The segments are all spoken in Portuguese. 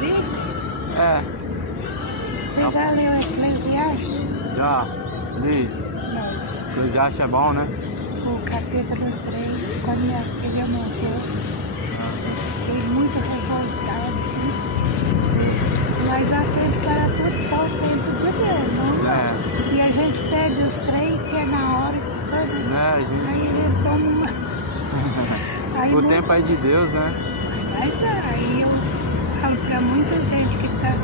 Bíblia? É. Você já leu Eclesiastes? Já li. Nossa. Eclesiastes é bom, né? O capítulo 3, quando minha filha morreu, eu fiquei muito revoltada. Mas há tempo para tudo, só o tempo de Deus, não? É. E a gente pede os três que é na hora que quando... É, gente. Aí a gente toma uma... Aí O tempo é de Deus, né? Mas aí eu falo para muita gente que está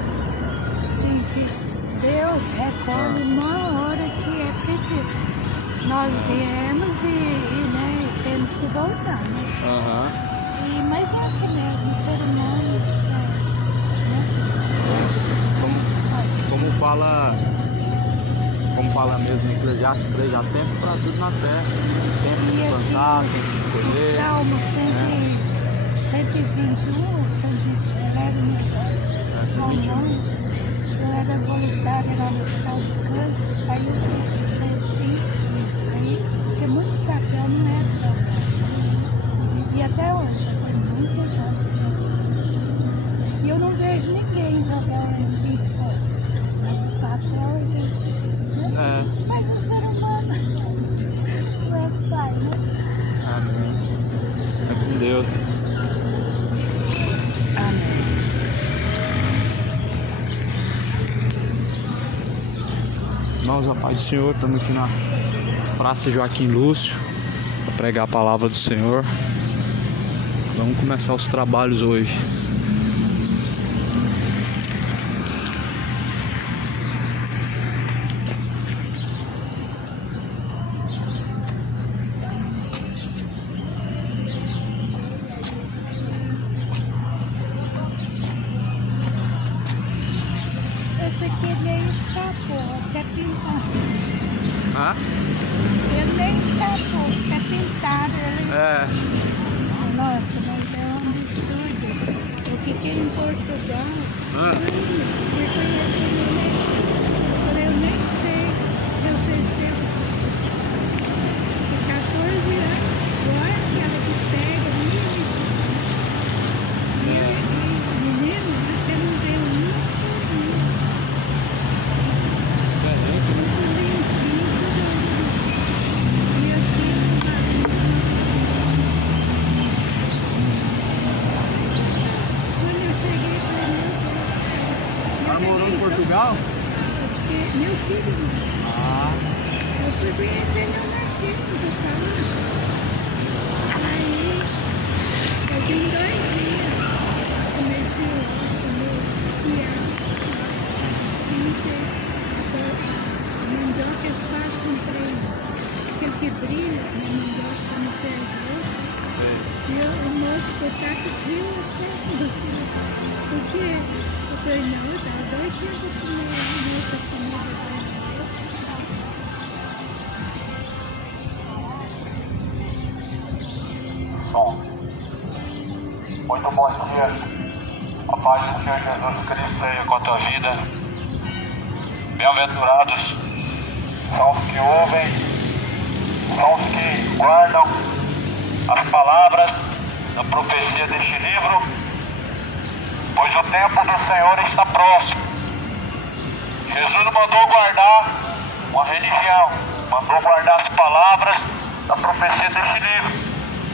assim, que Deus recolhe na hora que é preciso. Nós viemos né, temos que voltar, né? Mas é assim mesmo, o ser humano, né? Como fala mesmo em Eclesiastes 3, há tempo para tudo na terra. Tempo de plantar, tempo de colher. O Salmo 121, 120, eleva meus olhos. Eu era voluntária lá no hospital de câncer, aí eu fiz assim, aí, porque muito papel não é trabalho. E até hoje, já tem muitos anos. E eu não vejo ninguém jogar assim fora. Papel, gente. Né? Mas o ser humano não é pai, né? Amém. É com Deus. Amém. Irmãos, a paz do Senhor, estamos aqui na Praça Joaquim Lúcio para pregar a palavra do Senhor. Vamos começar os trabalhos hoje. Esse aqui nem escapou, quer pintar. Hã? Ele nem escapou, quer pintar. Ele... É. Nossa, mas é um absurdo. Eu fiquei em Portugal. Você conhece ele? Eu nem sei. Eu sei se eu... De 14 anos, agora que ela me pega, menino, você não vê isso. Portugal? Meu filho. Eu fui conhecer meu netinho do carro. Aí eu vim 2 dias. Comecei o meu piano. A mandioca eles passam um trem. Aquele que brilha, a mandioca no pé do e o moço coitado viu até o quê? Eu falei, não, eu tava 2 dias de comer muita comida. Muito bom dia. A paz do Senhor Jesus Cristo seja com a tua vida. Bem-aventurados são os que ouvem, são os que guardam as palavras da profecia deste livro, pois o tempo do Senhor está próximo. Jesus não mandou guardar uma religião, mandou guardar as palavras da profecia deste livro.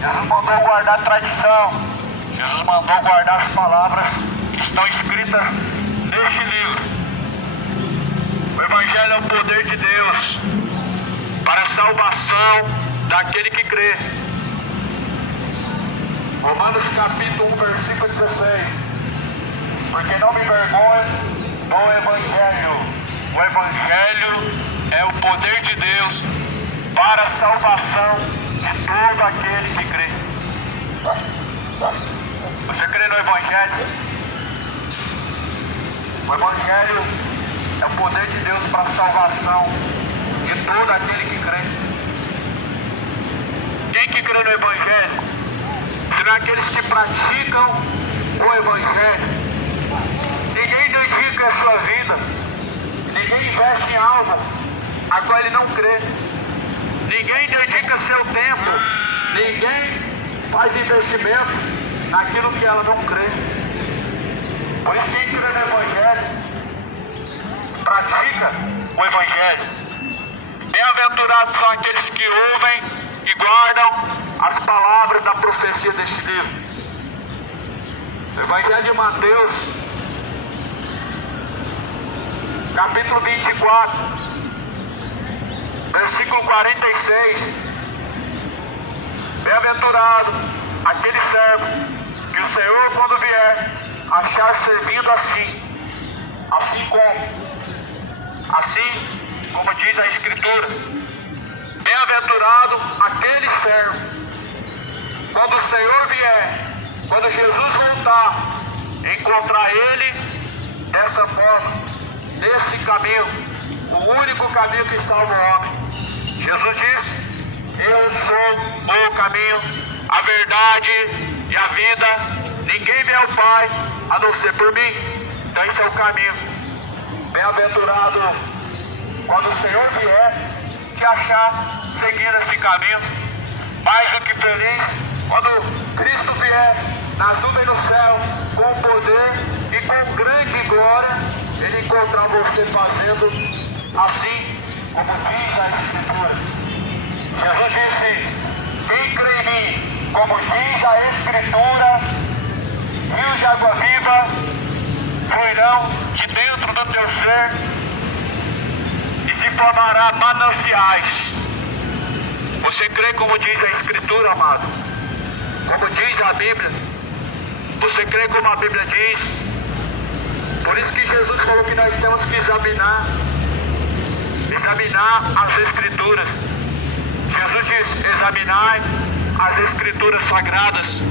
Jesus mandou guardar a tradição. Jesus mandou guardar as palavras que estão escritas neste livro. O Evangelho é o poder de Deus para a salvação daquele que crê. Romanos capítulo 1, versículo 16. Porque não me envergonho do Evangelho. O Evangelho é o poder de Deus para a salvação de todo aquele que crê. Você crê no Evangelho? O Evangelho é o poder de Deus para a salvação de todo aquele que crê. Quem que crê no Evangelho? Senão aqueles que praticam o Evangelho. Ninguém dedica a sua vida, ninguém investe em algo a qual ele não crê. Ninguém dedica seu tempo, ninguém faz investimento naquilo que ela não crê. Por isso quem crê no Evangelho, pratica o Evangelho. Bem-aventurados são aqueles que ouvem e guardam as palavras da profecia deste livro. O Evangelho de Mateus, capítulo 24, versículo 46. Bem-aventurado aquele servo que o Senhor, quando vier, achar servindo assim como diz a Escritura. Bem-aventurado aquele servo, quando o Senhor vier, quando Jesus voltar, encontrar ele dessa forma, desse caminho, o único caminho que salva o homem. Jesus disse: eu sou o caminho, a verdade e a vida. Ninguém vê ao Pai a não ser por mim. Então esse é o caminho. Bem-aventurado quando o Senhor vier te achar seguindo esse caminho. Mais do que feliz quando Cristo vier nas nuvens do céu, com poder e com grande glória, ele encontrar você fazendo assim como diz a Escritura. Jesus disse: quem crê em mim, como diz a Escritura, rios de água viva fluirão de dentro do teu ser e se formará mananciais. Você crê como diz a Escritura, amado? Como diz a Bíblia? Você crê como a Bíblia diz? Por isso que Jesus falou que nós temos que examinar as Escrituras. Jesus diz: examinai as Escrituras sagradas,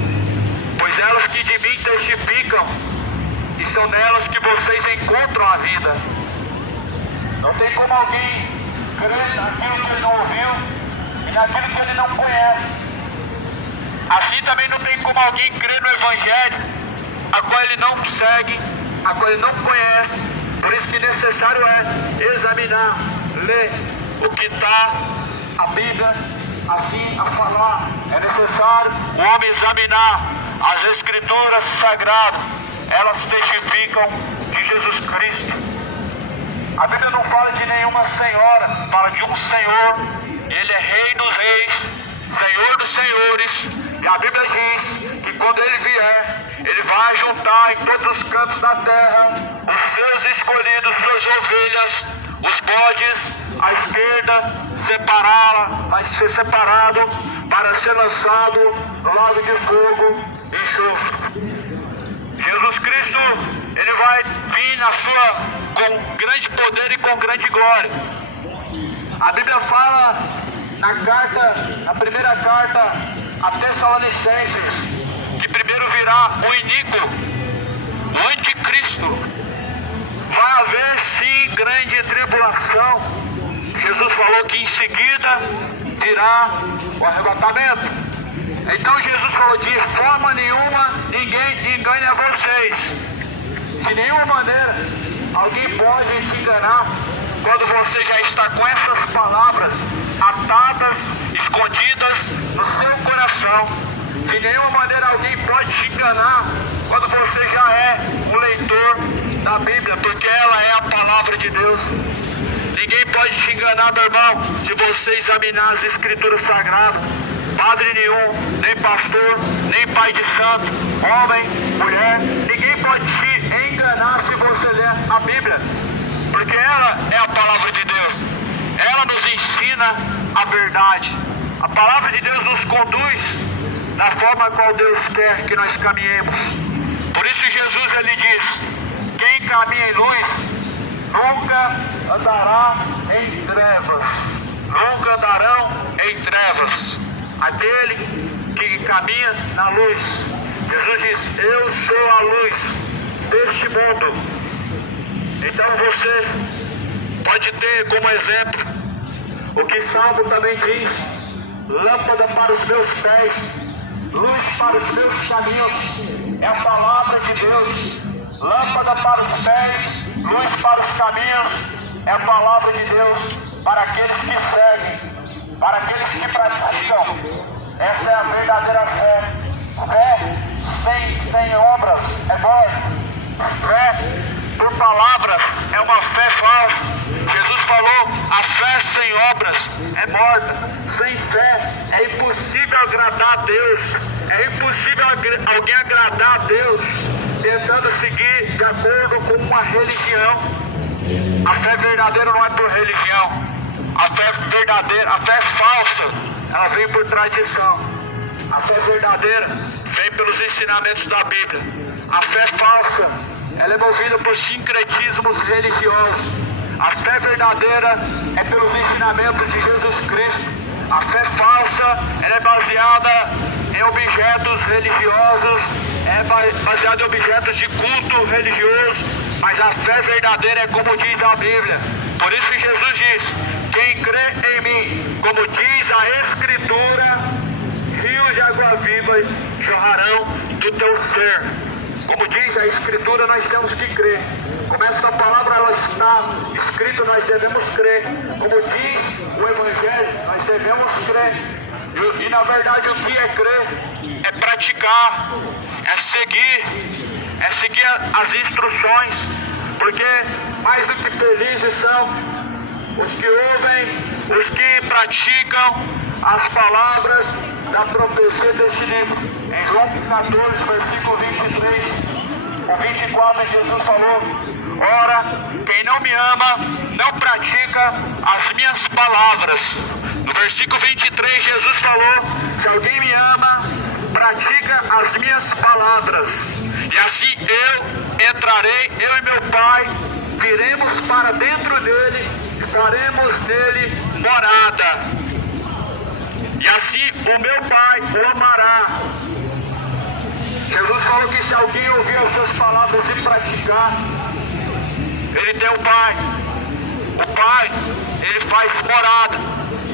pois elas que de mim testificam, e são nelas que vocês encontram a vida. Não tem como alguém crer naquilo que ele não ouviu e naquilo que ele não conhece. Assim também não tem como alguém crer no Evangelho, a qual ele não segue, a qual ele não conhece. Por isso que necessário é examinar, ler o que está a Bíblia assim a falar. É necessário o homem examinar as Escrituras sagradas. Elas testificam de Jesus Cristo. A Bíblia não fala de nenhuma senhora, fala de um Senhor. Ele é Rei dos Reis, Senhor dos Senhores. E a Bíblia diz que quando ele vier, ele vai juntar em todos os cantos da terra os seus escolhidos, suas ovelhas, os bodes à esquerda, vai ser separado para ser lançado no lago de fogo e enxofre. Jesus Cristo, ele vai vir com grande poder e com grande glória. A Bíblia fala na primeira carta a Tessalonicenses, que primeiro virá o iníquo, o anticristo. Vai haver sim grande tribulação. Jesus falou que em seguida virá o arrebatamento. Então Jesus falou: de forma nenhuma ninguém engane a vocês. De nenhuma maneira alguém pode te enganar quando você já está com essas palavras atadas, escondidas no seu coração. De nenhuma maneira alguém pode te enganar quando você já é um leitor da Bíblia, porque ela é a palavra de Deus. Ninguém pode te enganar, meu irmão, se você examinar as Escrituras sagradas. Padre nenhum, nem pastor, nem pai de santo, homem, mulher, ninguém pode te enganar se você ler a Bíblia, porque ela é a palavra de Deus. Ela nos ensina a verdade. A palavra de Deus nos conduz da forma qual Deus quer que nós caminhemos. Por isso Jesus, ele diz: quem caminha em luz nunca andará em trevas. Nunca andarão em trevas aquele que caminha na luz. Jesus diz: eu sou a luz deste mundo. Então você pode ter como exemplo o que Salmo também diz: lâmpada para os meus pés, luz para os meus caminhos. É a palavra de Deus. Lâmpada para os pés, luz para os caminhos. É a palavra de Deus para aqueles que seguem, para aqueles que praticam. Essa é a verdadeira fé. Fé sem obras é morte. sem obras é morta. Sem fé é impossível agradar a Deus. É impossível alguém agradar a Deus tentando seguir de acordo com uma religião. A fé verdadeira não é por religião. A fé verdadeira, a fé falsa, ela vem por tradição. A fé verdadeira vem pelos ensinamentos da Bíblia. A fé falsa, ela é movida por sincretismos religiosos. A fé verdadeira é pelos ensinamentos de Jesus Cristo. A fé falsa, ela é baseada em objetos religiosos, é baseada em objetos de culto religioso, mas a fé verdadeira é como diz a Bíblia. Por isso que Jesus diz: quem crê em mim, como diz a Escritura, rios de água viva jorrarão do teu ser. Como diz a Escritura, nós temos que crer. Como esta palavra ela está escrita, nós devemos crer. Como diz o Evangelho, nós devemos crer. E na verdade o que é crer? É praticar, é seguir as instruções. Porque mais do que felizes são os que ouvem, os que praticam as palavras da profecia deste livro. Em João 14, versículo 23, o 24, Jesus falou: ora, quem não me ama, não pratica as minhas palavras. No versículo 23, Jesus falou: se alguém me ama, pratica as minhas palavras. E assim eu entrarei, eu e meu Pai, viremos para dentro dele e faremos nele morada. E assim o meu Pai o amará. Jesus falou que se alguém ouvir as suas palavras e praticar, ele tem o Pai. O Pai, ele faz morada.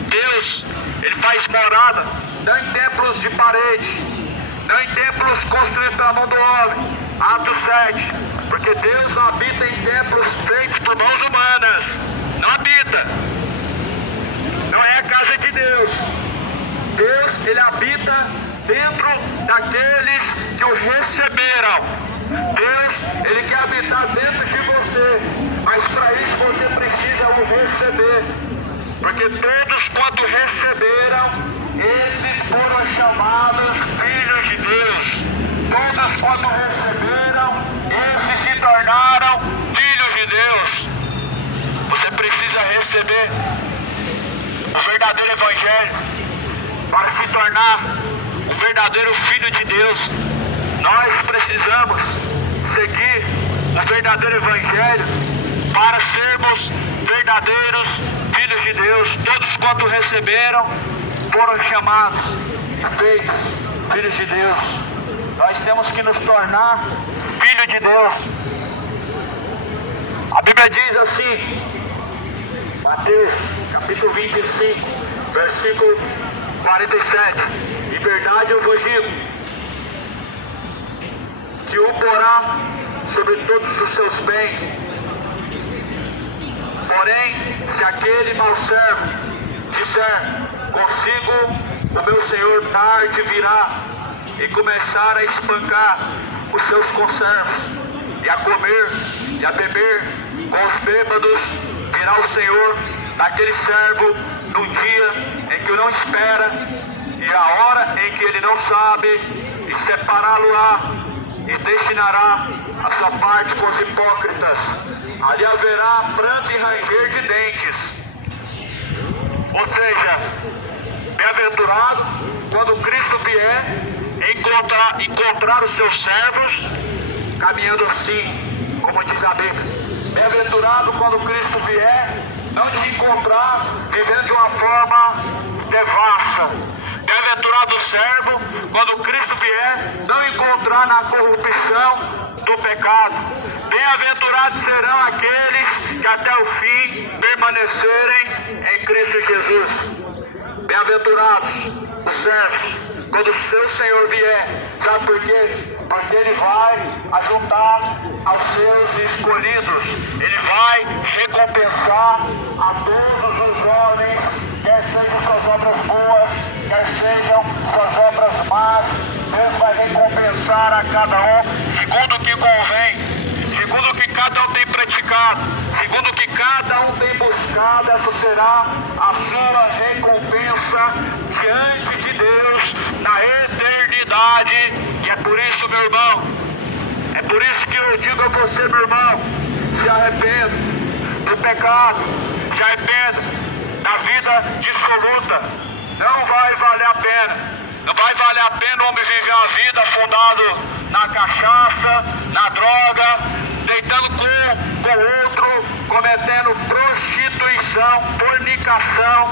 Deus, ele faz morada, não em templos de parede, não em templos construídos pela mão do homem. Atos 7. Porque Deus não habita em templos feitos por mãos humanas. Não habita. Não é a casa de Deus. Deus, ele habita dentro daqueles que o receberam. Deus, ele quer habitar dentro de você, mas para isso você precisa o receber. Porque todos quanto receberam, esses foram chamados filhos de Deus. Todos quanto receberam, esses se tornaram filhos de Deus. Você precisa receber o verdadeiro evangelho para se tornar um verdadeiro filho de Deus. Nós precisamos seguir o verdadeiro evangelho para sermos verdadeiros filhos de Deus. Todos quanto receberam foram chamados e feitos filhos de Deus. Nós temos que nos tornar filhos de Deus. A Bíblia diz assim, Mateus capítulo 25, versículo 47. Em verdade eu vos digo que o porá sobre todos os seus bens. Porém, se aquele mau servo disser consigo, o meu Senhor tarde virá, e começar a espancar os seus conservos, e a comer e a beber com os bêbados, virá o Senhor daquele servo num dia em que o não espera, e a hora em que ele não sabe, e separá-lo-á, e destinará a sua parte com os hipócritas. Ali haverá pranto e ranger de dentes. Ou seja, bem-aventurado quando Cristo vier encontrar os seus servos caminhando assim, como diz a Bíblia. Bem-aventurado quando Cristo vier, não te encontrar vivendo de uma forma devassa. Bem-aventurado o servo quando Cristo vier, não encontrar na corrupção do pecado. Bem-aventurados serão aqueles que até o fim permanecerem em Cristo Jesus. Bem-aventurados os servos quando o seu Senhor vier. Sabe por quê? Porque Ele vai ajuntar aos seus escolhidos. Ele vai recompensar a todos os homens, quer sejam suas obras boas, quer sejam suas obras más. Deus vai recompensar a cada um segundo o que convém, segundo o que cada um tem praticado, segundo o que cada um tem buscado, essa será a sua recompensa diante de Deus na eternidade. E é por isso, meu irmão, é por isso que eu digo a você, meu irmão, se arrependa do pecado, se arrependa da vida dissoluta. Não vai valer a pena. Não vai valer a pena o homem viver a vida afundado na cachaça, na droga, deitando com o outro, cometendo prostituição, fornicação.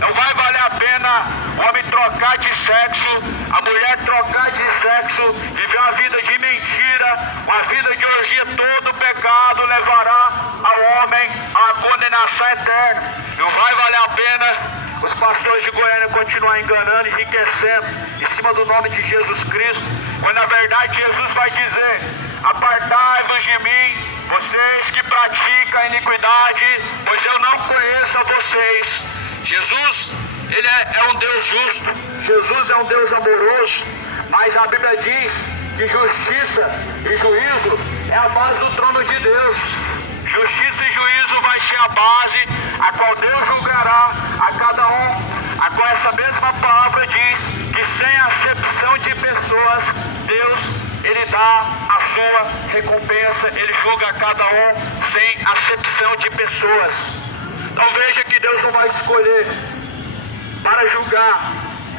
Não vai valer a pena o homem trocar de sexo, a mulher trocar de sexo, viver uma vida de mentira, uma vida de orgia. Todo pecado levará ao homem à condenação eterna. Não vai valer a pena os pastores de Goiânia continuar enganando, enriquecendo em cima do nome de Jesus Cristo, quando na verdade Jesus vai dizer: apartai-vos de mim, vocês que praticam a iniquidade, pois eu não conheço a vocês. Jesus, ele é um Deus justo, Jesus é um Deus amoroso, mas a Bíblia diz que justiça e juízo é a base do trono de Deus. Justiça e juízo vai ser a base a qual Deus julgará a cada um, a qual essa mesma palavra diz que sem acepção de pessoas, Deus, ele dá a sua recompensa, ele julga a cada um sem acepção de pessoas. Então veja que Deus não vai escolher para julgar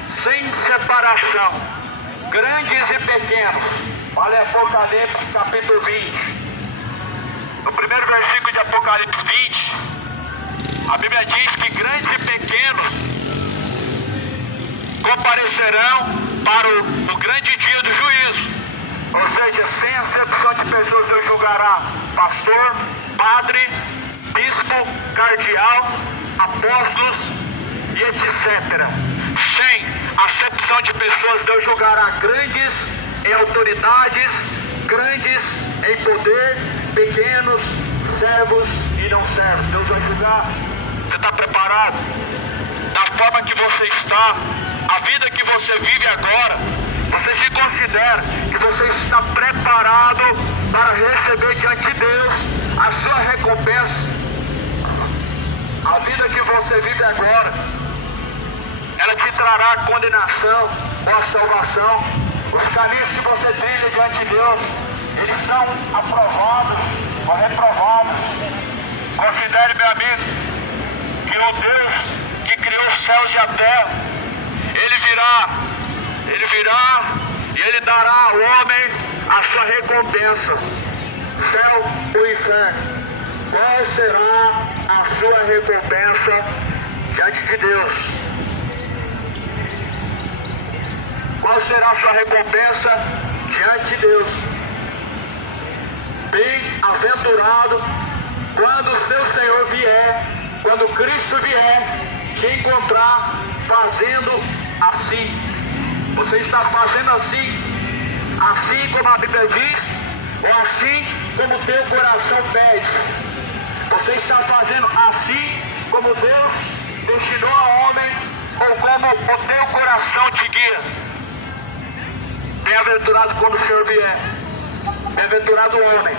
sem separação grandes e pequenos. Olha Apocalipse capítulo 20. No primeiro versículo de Apocalipse 20, a Bíblia diz que grandes e pequenos comparecerão para o grande dia do juízo. Ou seja, sem acepção de pessoas, Deus julgará pastor, padre, bispo, cardeal, apóstolos e etc. Sem acepção de pessoas, Deus julgará grandes em autoridades, grandes em poder, pequenos, servos e não servos. Deus vai julgar. Você está preparado? Da forma que você está, a vida que você vive agora, você se considera que você está preparado para receber diante de Deus a sua recompensa? A vida que você vive agora, ela te trará a condenação ou a salvação. Os caminhos que você trilha diante de Deus, eles são aprovados ou reprovados. Considere, meu amigo, que o Deus que criou os céus e a terra, Ele virá e Ele dará ao homem a sua recompensa. Céu ou inferno. Qual será a sua recompensa diante de Deus? Qual será a sua recompensa diante de Deus? Bem-aventurado quando o seu Senhor vier, quando Cristo vier te encontrar fazendo assim. Você está fazendo assim, assim como a Bíblia diz, ou assim como o teu coração pede. Você está fazendo assim como Deus destinou ao homem, ou como o teu coração te guia. Bem-aventurado quando o Senhor vier. Bem-aventurado o homem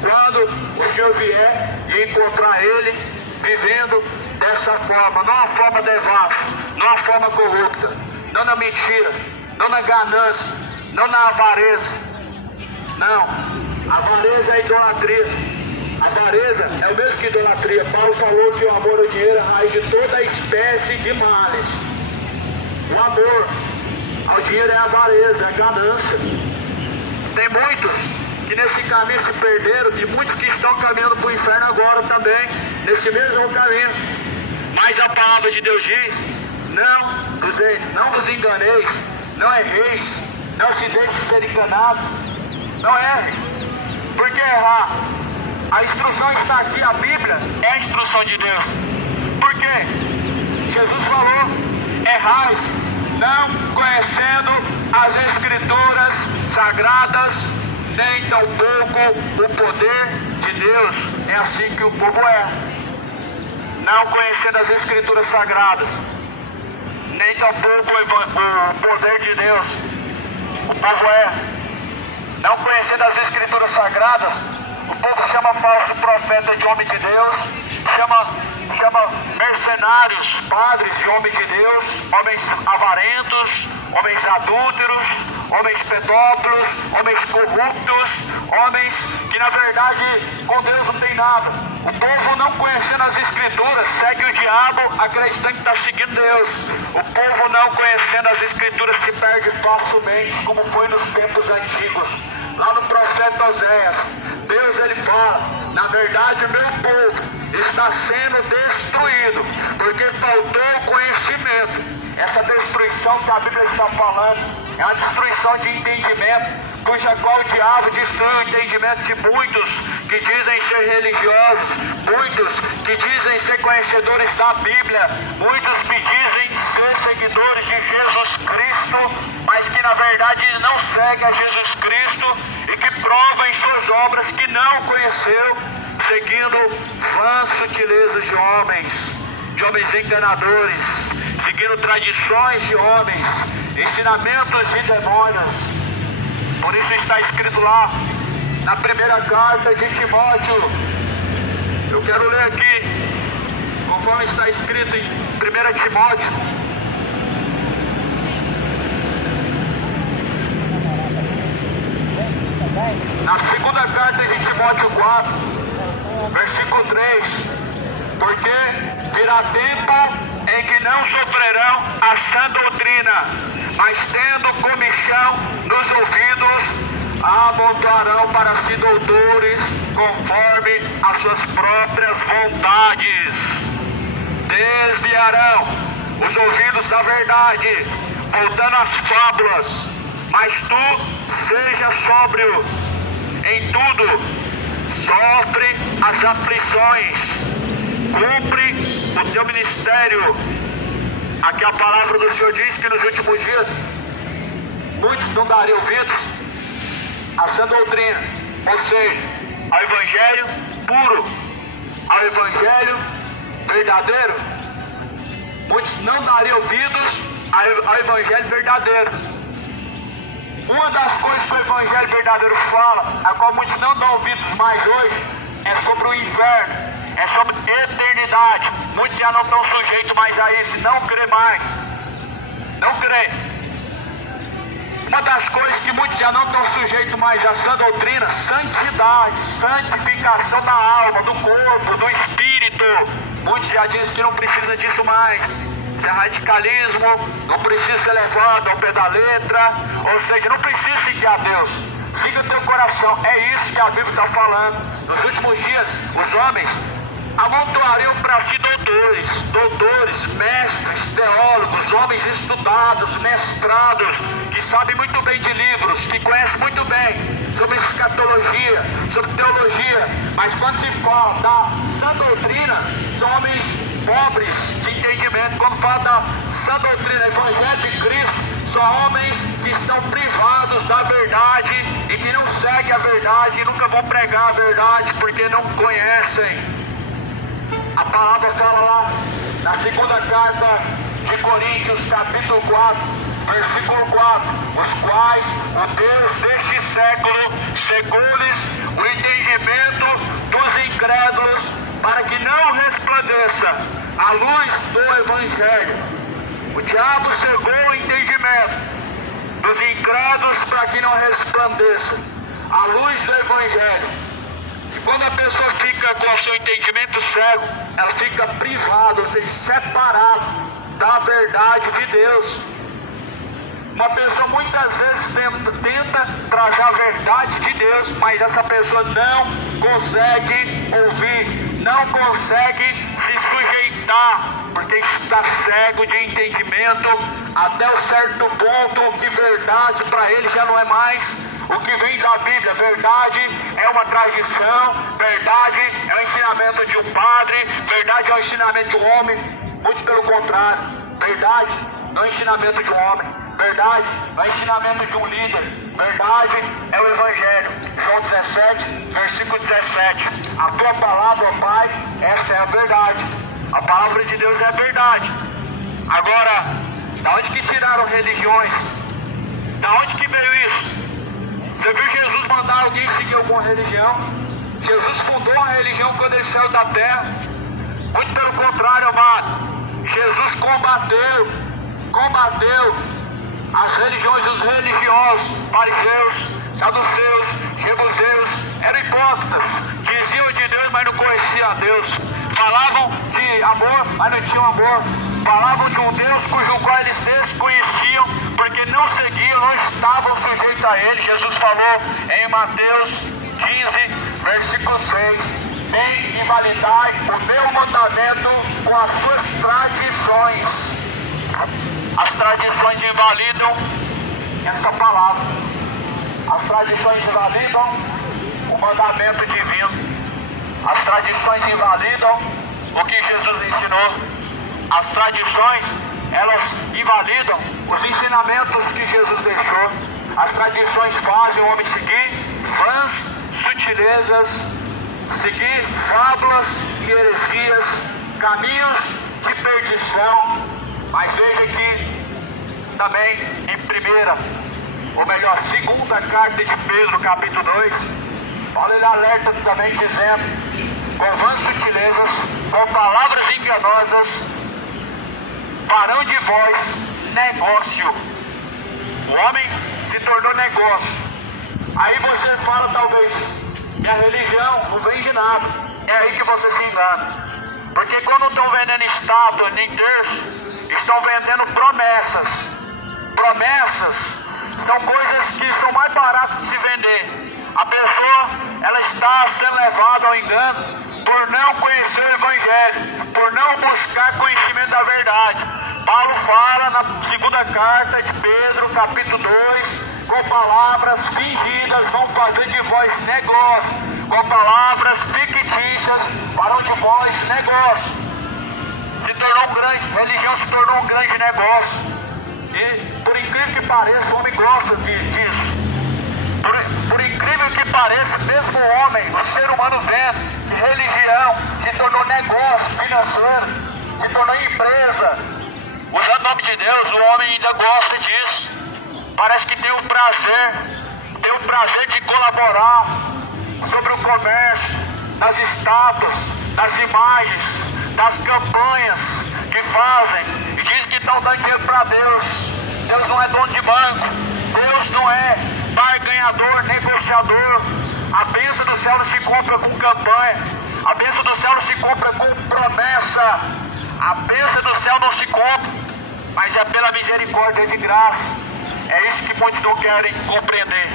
quando o Senhor vier e encontrar Ele vivendo dessa forma, não uma forma devassa, não uma forma corrupta, não na mentira, não na ganância, não na avareza. Não, avareza é idolatria. Avareza é o mesmo que idolatria. Paulo falou que o amor ao dinheiro é a raiz de toda espécie de males. O amor ao dinheiro é avareza, é ganância. Tem muitos que nesse caminho se perderam e muitos que estão caminhando para o inferno agora também, nesse mesmo caminho. Mas a palavra de Deus diz: não vos enganeis, não erreis, não se deixe ser enganados, não errem. Por que errar? A instrução está aqui, a Bíblia é a instrução de Deus. Por quê? Jesus falou: errais, não conhecendo as Escrituras sagradas, nem tampouco o poder de Deus. É assim que o povo é. Não conhecendo as Escrituras sagradas, nem tampouco o poder de Deus. O povo é. Não conhecendo as Escrituras sagradas, o povo chama falso profeta de homem de Deus, chama mercenários, padres de homem de Deus, homens avarentos, homens adúlteros, homens pedófilos, homens corruptos, homens que na verdade com Deus não tem nada. O povo não conhecendo as Escrituras segue o diabo acreditando que está seguindo Deus. O povo não conhecendo as Escrituras se perde facilmente, como foi nos tempos antigos. Lá no profeta Oséias, Deus ele fala, na verdade o meu povo está sendo destruído, porque faltou conhecimento. Essa destruição que a Bíblia está falando é uma destruição de entendimento, cuja qual o diabo destrui o entendimento de muitos que dizem ser religiosos, muitos que dizem ser conhecedores da Bíblia, muitos que dizem ser seguidores de Jesus Cristo, mas que na verdade não seguem a Jesus Cristo e que provam em suas obras que não conheceu, seguindo vãs sutilezas de homens enganadores, seguindo tradições de homens, ensinamentos de demônios. Por isso está escrito lá na primeira carta de Timóteo. Eu quero ler aqui conforme está escrito em 1 Timóteo. Na segunda carta de Timóteo 4, versículo 3. Porque virá tempo em que não sofrerão a sã doutrina, mas tendo comichão nos ouvidos, amontoarão para si doutores conforme as suas próprias vontades. Desviarão os ouvidos da verdade, voltando às fábulas. Mas tu seja sóbrio em tudo, sofre as aflições, cumpre o teu ministério. Aqui a palavra do Senhor diz que nos últimos dias muitos não darem ouvidos à sã doutrina, ou seja, ao evangelho puro, ao evangelho verdadeiro. Muitos não darem ouvidos ao evangelho verdadeiro. Uma das coisas que o evangelho verdadeiro fala, a qual muitos não dão ouvidos mais hoje, é sobre o inferno. É sobre eternidade. Muitos já não estão sujeitos mais a isso, não crê mais. Não crê. Uma das coisas que muitos já não estão sujeitos mais à sã doutrina, santidade, santificação da alma, do corpo, do espírito. Muitos já dizem que não precisa disso mais. Isso é radicalismo, não precisa ser levado ao pé da letra, ou seja, não precisa seguir a Deus. Siga o teu coração, é isso que a Bíblia está falando. Nos últimos dias, os homens amontoariam para si doutores, mestres, teólogos, homens estudados, mestrados, que sabem muito bem de livros, que conhecem muito bem sobre escatologia, sobre teologia, mas quando se fala da sã doutrina, são homens pobres de entendimento. Quando fala da sã doutrina, evangelho de Cristo, são homens que são privados da verdade e que não seguem a verdade e nunca vão pregar a verdade porque não conhecem. A palavra fala lá na segunda carta de Coríntios, capítulo 4, versículo 4, os quais o Deus deste século cegou-lhes o entendimento dos incrédulos, para que não resplandeça a luz do evangelho. O diabo cegou o entendimento dos incrédulos para que não resplandeça a luz do evangelho. Quando a pessoa fica com o seu entendimento cego, ela fica privada, ou seja, separada da verdade de Deus. Uma pessoa muitas vezes tenta trazer a verdade de Deus, mas essa pessoa não consegue ouvir, não consegue se sujeitar, porque está cego de entendimento até um certo ponto que verdade para ele já não é mais o que vem da Bíblia. Verdade é uma tradição, verdade é o ensinamento de um padre, verdade é o ensinamento de um homem. Muito pelo contrário, verdade não é o ensinamento de um homem, verdade é o ensinamento de um líder, verdade é o evangelho. João 17, versículo 17. A tua palavra, ó Pai, essa é a verdade. A palavra de Deus é a verdade. Agora, da onde que tiraram religiões? Da onde que veio isso? Você viu Jesus mandar alguém seguir alguma religião? Jesus fundou a religião quando ele saiu da terra. Muito pelo contrário, amado. Jesus combateu as religiões dos religiosos, fariseus, saduceus, jebuseus, eram hipócritas, diziam de Deus, mas não conheciam a Deus, falavam de amor, mas não tinham amor, falavam de um Deus cujo qual eles desconheciam, porque não seguiam, não estavam sujeitos a ele. Jesus falou em Mateus 15, versículo 6, nem invalidai o meu mandamento com as suas tradições. As tradições invalidam essa palavra. As tradições invalidam o mandamento divino. As tradições invalidam o que Jesus ensinou. As tradições, elas invalidam os ensinamentos que Jesus deixou. As tradições fazem o homem seguir vãs sutilezas, seguir fábulas e heresias, caminhos de perdição. Mas veja que também segunda carta de Pedro, capítulo 2, Paulo ele alerta também dizendo: com vãs sutilezas, com palavras enganosas, farão de vós negócio. O homem se tornou negócio. Aí você fala, talvez, minha religião não vem de nada. É aí que você se engana. Porque quando não estão vendendo estátua nem terço, estão vendendo promessas. Promessas são coisas que são mais baratas de se vender. A pessoa, ela está sendo levada ao engano por não conhecer o Evangelho, por não buscar conhecimento da verdade. Paulo fala na segunda carta de Pedro, capítulo 2, com palavras fingidas vão fazer de vós negócio, com palavras fictícias farão de vós negócio. Religião se tornou um grande negócio. E por incrível que pareça, o homem gosta disso. Por incrível que pareça, mesmo o homem, o ser humano vendo que religião se tornou negócio financeiro, se tornou empresa. Usando o nome de Deus, o homem ainda gosta disso. Parece que tem o prazer de colaborar sobre o comércio, das estátuas, das imagens, das campanhas que fazem e dizem que estão dando dinheiro para Deus. Deus não é dono de banco, Deus não é barganhador, negociador. A bênção do céu não se compra com campanha, a bênção do céu não se compra com promessa, a bênção do céu não se compra, mas é pela misericórdia de graça. É isso que muitos não querem compreender.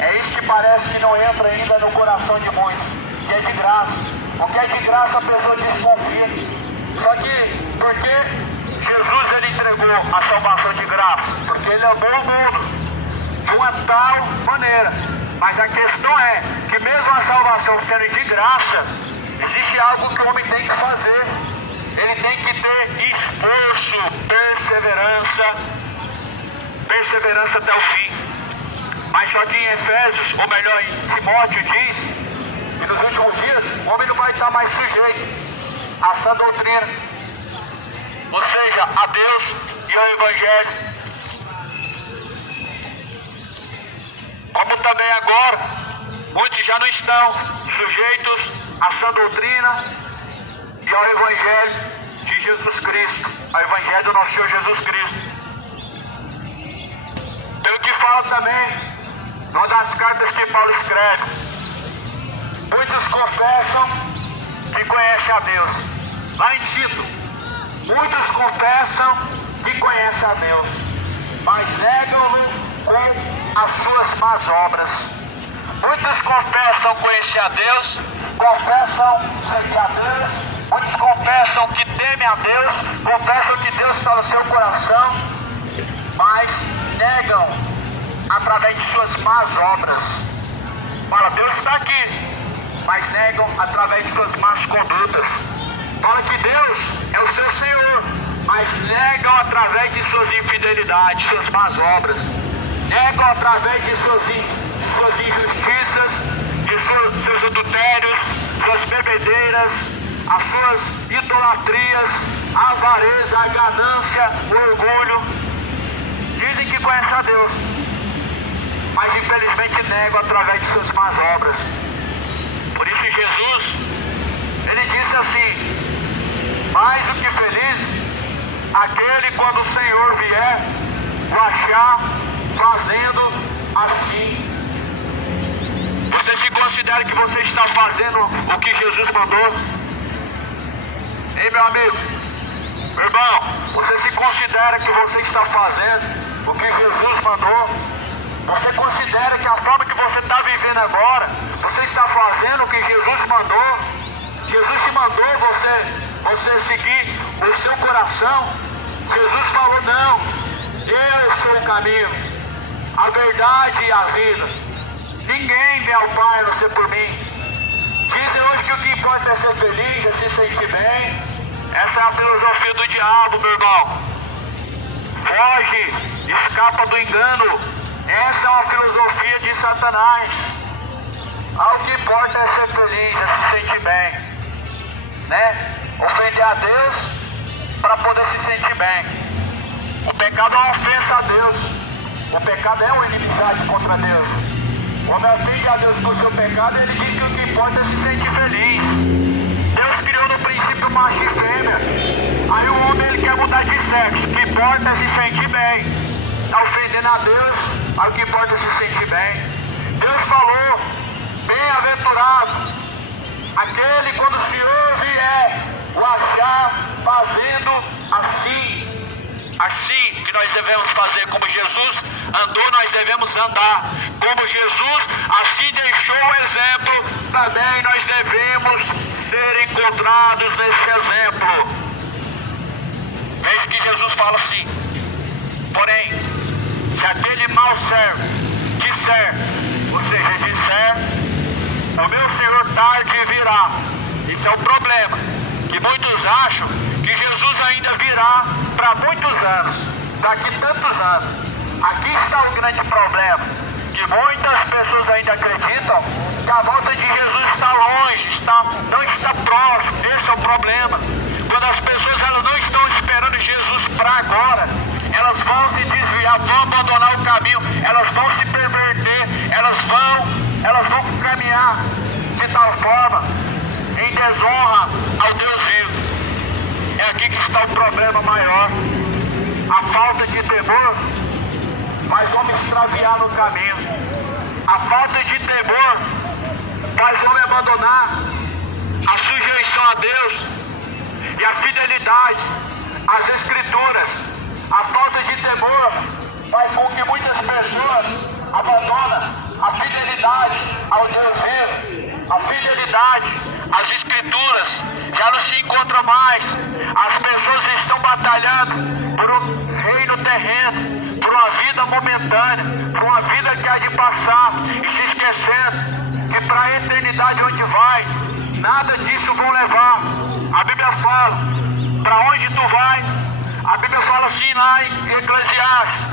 É isso que parece que não entra ainda no coração de muitos, que é de graça. O que é de graça a pessoa desconfia. Só que porque Jesus ele entregou a salvação de graça, porque ele amou o mundo de uma tal maneira. Mas a questão é que mesmo a salvação sendo de graça, existe algo que o homem tem que fazer. Ele tem que ter esforço, perseverança até o fim. Mas só que em Efésios, ou melhor em Timóteo diz que nos últimos dias o homem não vai estar mais sujeito a essa doutrina, ou seja, a Deus e ao Evangelho. Como também agora muitos já não estão sujeitos a essa doutrina e ao Evangelho de Jesus Cristo, ao Evangelho do nosso Senhor Jesus Cristo. Pelo que fala também numa das cartas que Paulo escreve, muitos confessam que conhecem a Deus. Lá em Tito, muitos confessam que conhecem a Deus, mas negam-no com as suas más obras. Muitos confessam conhecer a Deus, confessam seguir a Deus, muitos confessam que temem a Deus, confessam que Deus está no seu coração, mas negam através de suas más obras. Fala, Deus está aqui, mas negam através de suas más condutas. Fala que Deus é o seu Senhor, mas negam através de suas infidelidades, suas más obras. Negam através de suas injustiças, de seus adultérios, suas bebedeiras, as suas idolatrias, a avareza, a ganância, o orgulho. Dizem que conhecem a Deus, mas infelizmente negam através de suas más obras. Por isso Jesus, ele disse assim: mais do que feliz aquele quando o Senhor vier o achar fazendo assim. Você se considera que você está fazendo o que Jesus mandou? Ei, meu amigo, meu irmão, você se considera que você está fazendo o que Jesus mandou? Você considera que a forma que você está vivendo agora, você está fazendo o que Jesus mandou? Jesus te mandou você seguir o seu coração. Jesus falou: não, eu sou o caminho, a verdade e a vida. Ninguém vem ao Pai a não ser por mim. Dizem hoje que o que importa é ser feliz, é se sentir bem. Essa é a filosofia do diabo, meu irmão. Foge, escapa do engano. Essa é uma filosofia de Satanás. O que importa é ser feliz, é se sentir bem, né? Ofender a Deus para poder se sentir bem. O pecado é uma ofensa a Deus. O pecado é uma inimizade contra Deus. Quando ofende a Deus por seu pecado, ele diz que o que importa é se sentir feliz. Deus criou no princípio macho e fêmea. Aí o homem ele quer mudar de sexo. O que importa é se sentir bem. Está ofendendo a Deus, aí o que importa é se sentir bem. Deus falou: bem-aventurado aquele quando o Senhor vier o achar fazendo assim. Assim que nós devemos fazer, como Jesus andou, nós devemos andar. Como Jesus assim deixou o exemplo, também nós devemos ser encontrados nesse exemplo. Veja que Jesus fala assim: porém, se aquele mau servo disser, ou seja, disser, o meu Senhor tarde virá. Isso é o problema, que muitos acham que Jesus ainda virá para muitos anos, daqui tantos anos. Aqui está o grande problema, que muitas pessoas ainda acreditam que a volta de Jesus está longe, não está próximo. Esse é o problema. Quando as pessoas elas não estão esperando Jesus para agora, elas vão se desviar, vão abandonar o caminho, elas vão se perverter, elas vão caminhar de tal forma em desonra ao Deus vivo. É aqui que está o problema maior. A falta de temor faz o homem extraviar no caminho. A falta de temor faz o homem abandonar a sujeição a Deus e a fidelidade às Escrituras. A falta de temor faz com que muitas pessoas abandonam a fidelidade ao Deus vivo, a fidelidade às Escrituras. Já não se encontra mais. As pessoas estão batalhando por um reino terreno, por uma vida momentânea, por uma vida que há de passar, e se esquecendo que para a eternidade onde vai, nada disso vão levar. A Bíblia fala: para onde tu vai? A Bíblia fala assim lá em Eclesiastes: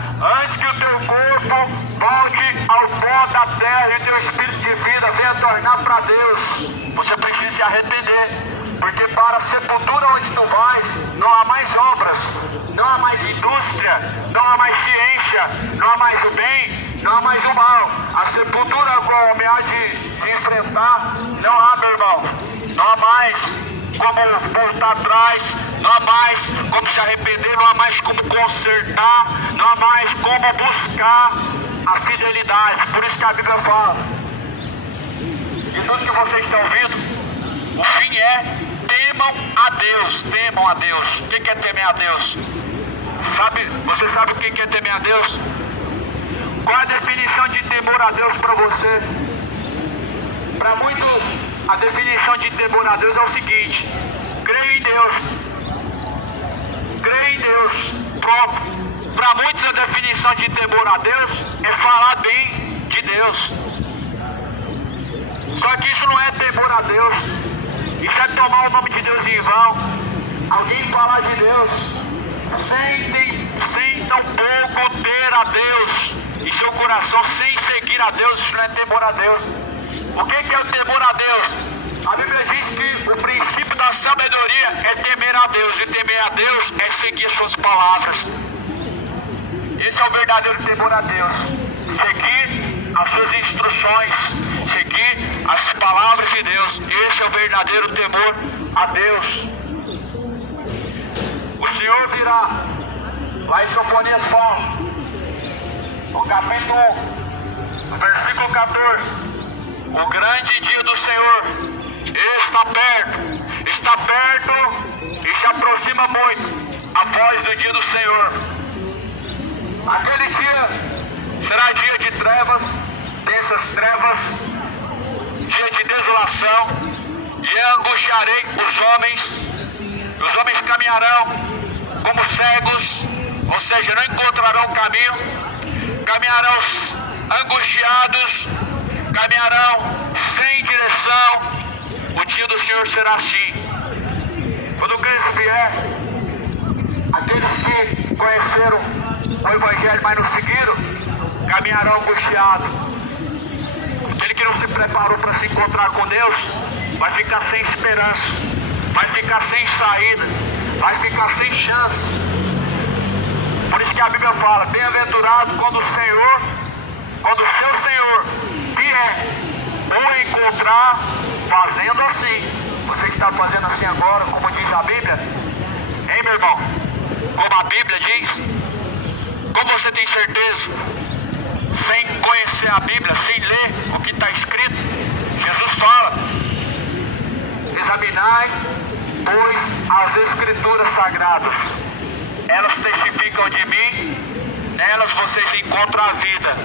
antes que o teu corpo volte ao pó da terra e o teu espírito de vida venha tornar para Deus, você precisa se arrepender, porque para a sepultura onde tu vais, não há mais obras, não há mais indústria, não há mais ciência, não há mais o bem, não há mais o mal. A sepultura qual o homem há de enfrentar, não há, meu irmão, não há mais como voltar atrás, não há mais como se arrepender, não há mais como consertar, não há mais como buscar a fidelidade. Por isso que a Bíblia fala, de tudo que vocês estão ouvindo, o fim é: temam a Deus, temam a Deus. O que é temer a Deus? Você sabe o que é temer a Deus? Qual é a definição de temor a Deus para você? Para muitos, a definição de temor a Deus é o seguinte: creio em Deus. Creio em Deus. Pronto. Para muitos, a definição de temor a Deus é falar bem de Deus. Só que isso não é temor a Deus. Isso é tomar o nome de Deus em vão. Alguém falar de Deus sem tampouco ter a Deus em seu coração, sem seguir a Deus, isso não é temor a Deus. O que é o temor a Deus? A Bíblia diz que o princípio da sabedoria é temer a Deus, e temer a Deus é seguir suas palavras. Esse é o verdadeiro temor a Deus. Seguir as suas instruções, seguir ouvir as palavras de Deus. Esse é o verdadeiro temor a Deus. O Senhor virá, lá em Sofonias fala, no capítulo 1, no versículo 14, o grande dia do Senhor está perto e se aproxima muito a voz do dia do Senhor. Aquele dia será dia de trevas, densas trevas, dia de desolação, e angustiarei os homens caminharão como cegos, ou seja, não encontrarão caminho, caminharão angustiados, caminharão sem direção. O dia do Senhor será assim. Quando Cristo vier, aqueles que conheceram o Evangelho, mas não seguiram, caminharão angustiados. Aquele que não se preparou para se encontrar com Deus, vai ficar sem esperança, vai ficar sem saída, vai ficar sem chance. Por isso que a Bíblia fala, bem-aventurado quando o seu Senhor vier o encontrar fazendo assim. Você que está fazendo assim agora, como diz a Bíblia, hein, meu irmão? Como a Bíblia diz, como você tem certeza? Sem conhecer a Bíblia, sem ler o que está escrito, Jesus fala, examinai, pois, as Escrituras Sagradas, elas testificam de mim, nelas vocês encontram a vida.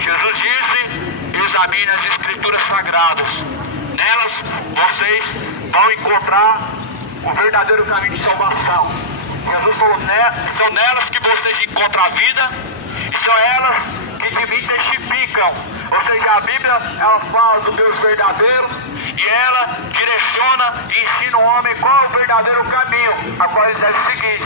Jesus disse, examine as Escrituras Sagradas, nelas vocês vão encontrar o verdadeiro caminho de salvação. Jesus falou, são nelas que vocês encontram a vida, e são elas que de mim testificam. Ou seja, a Bíblia, ela fala do Deus verdadeiro, e ela direciona e ensina o homem qual é o verdadeiro caminho a qual ele deve seguir.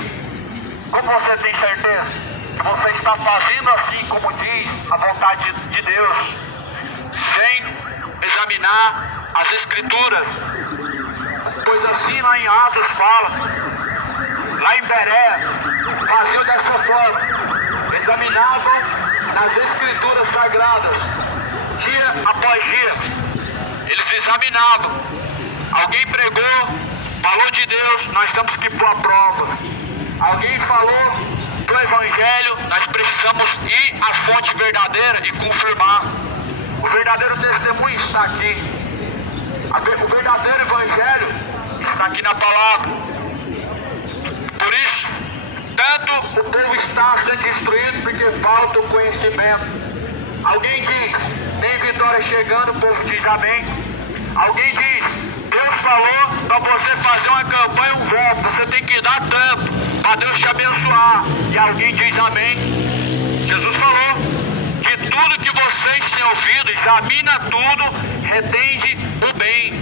Como você tem certeza que você está fazendo assim como diz a vontade de Deus, sem examinar as Escrituras? Pois assim lá em Atos fala, lá em Berea, faziam dessa forma, examinavam nas Escrituras Sagradas, dia após dia, eles examinavam. Alguém pregou, falou de Deus, nós temos que pôr a prova. Alguém falou do Evangelho, nós precisamos ir à fonte verdadeira e confirmar. O verdadeiro testemunho está aqui. O verdadeiro Evangelho está aqui na palavra. Por isso, tanto o povo está sendo destruído porque falta o conhecimento. Alguém diz, tem vitória chegando, o povo diz amém. Alguém diz, Deus falou para você fazer uma campanha, um voto, você tem que dar tanto para Deus te abençoar. E alguém diz amém. Jesus falou, de tudo que vocês têm ouvido, examina tudo, retende o bem,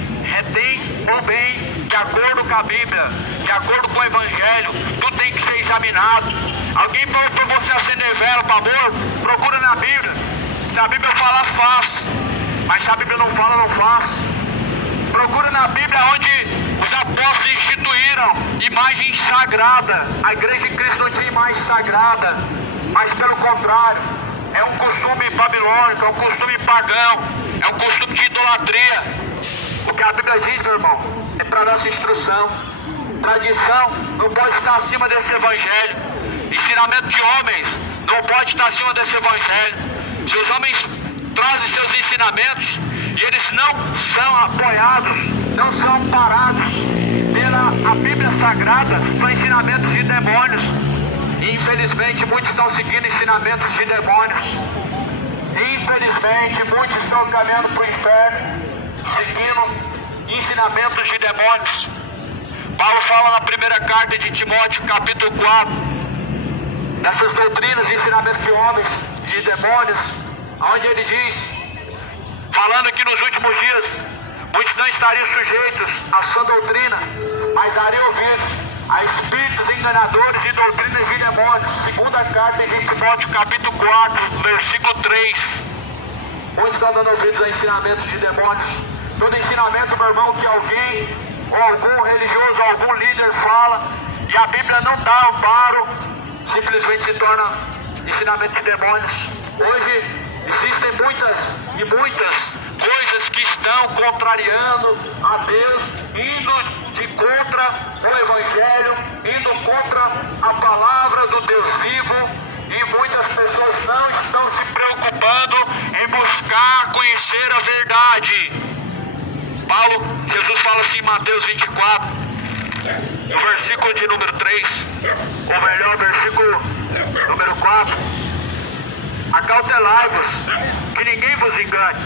de acordo com a Bíblia, de acordo com o Evangelho, tudo tem que ser examinado. Alguém falou para você acender vela para amor, procura na Bíblia. Se a Bíblia falar, faz, mas se a Bíblia não fala, não faz. Procura na Bíblia onde os apóstolos instituíram imagem sagrada. A igreja de Cristo não tinha imagem sagrada, mas pelo contrário, é um costume babilônico, é um costume pagão, é um costume de idolatria. O que a Bíblia diz, meu irmão, é para nossa instrução. Tradição não pode estar acima desse Evangelho. Ensinamento de homens não pode estar acima desse Evangelho. Se os homens trazem seus ensinamentos e eles não são apoiados, não são amparados pela Bíblia Sagrada, são ensinamentos de demônios. E infelizmente muitos estão seguindo ensinamentos de demônios. Infelizmente muitos estão caminhando para o inferno, seguindo ensinamentos de demônios. Paulo fala na primeira carta de Timóteo, capítulo 4, dessas doutrinas de ensinamento de homens, de demônios, onde ele diz, falando que nos últimos dias muitos não estariam sujeitos à sã doutrina, mas dariam ouvidos a espíritos enganadores e doutrinas de demônios. Segunda carta de Timóteo, capítulo 4, versículo 3. Muitos estão dando ouvidos a ensinamentos de demônios. Todo ensinamento, meu irmão, que alguém, ou algum religioso, algum líder fala, e a Bíblia não dá amparo, simplesmente se torna ensinamento de demônios. Hoje existem muitas coisas coisas que estão contrariando a Deus, indo de contra o Evangelho, indo contra a palavra do Deus vivo, e muitas pessoas não estão se preocupando em buscar conhecer a verdade. Jesus fala assim em Mateus 24, no versículo de número 3, ou melhor, versículo número 4: acautelai-vos, que ninguém vos engane,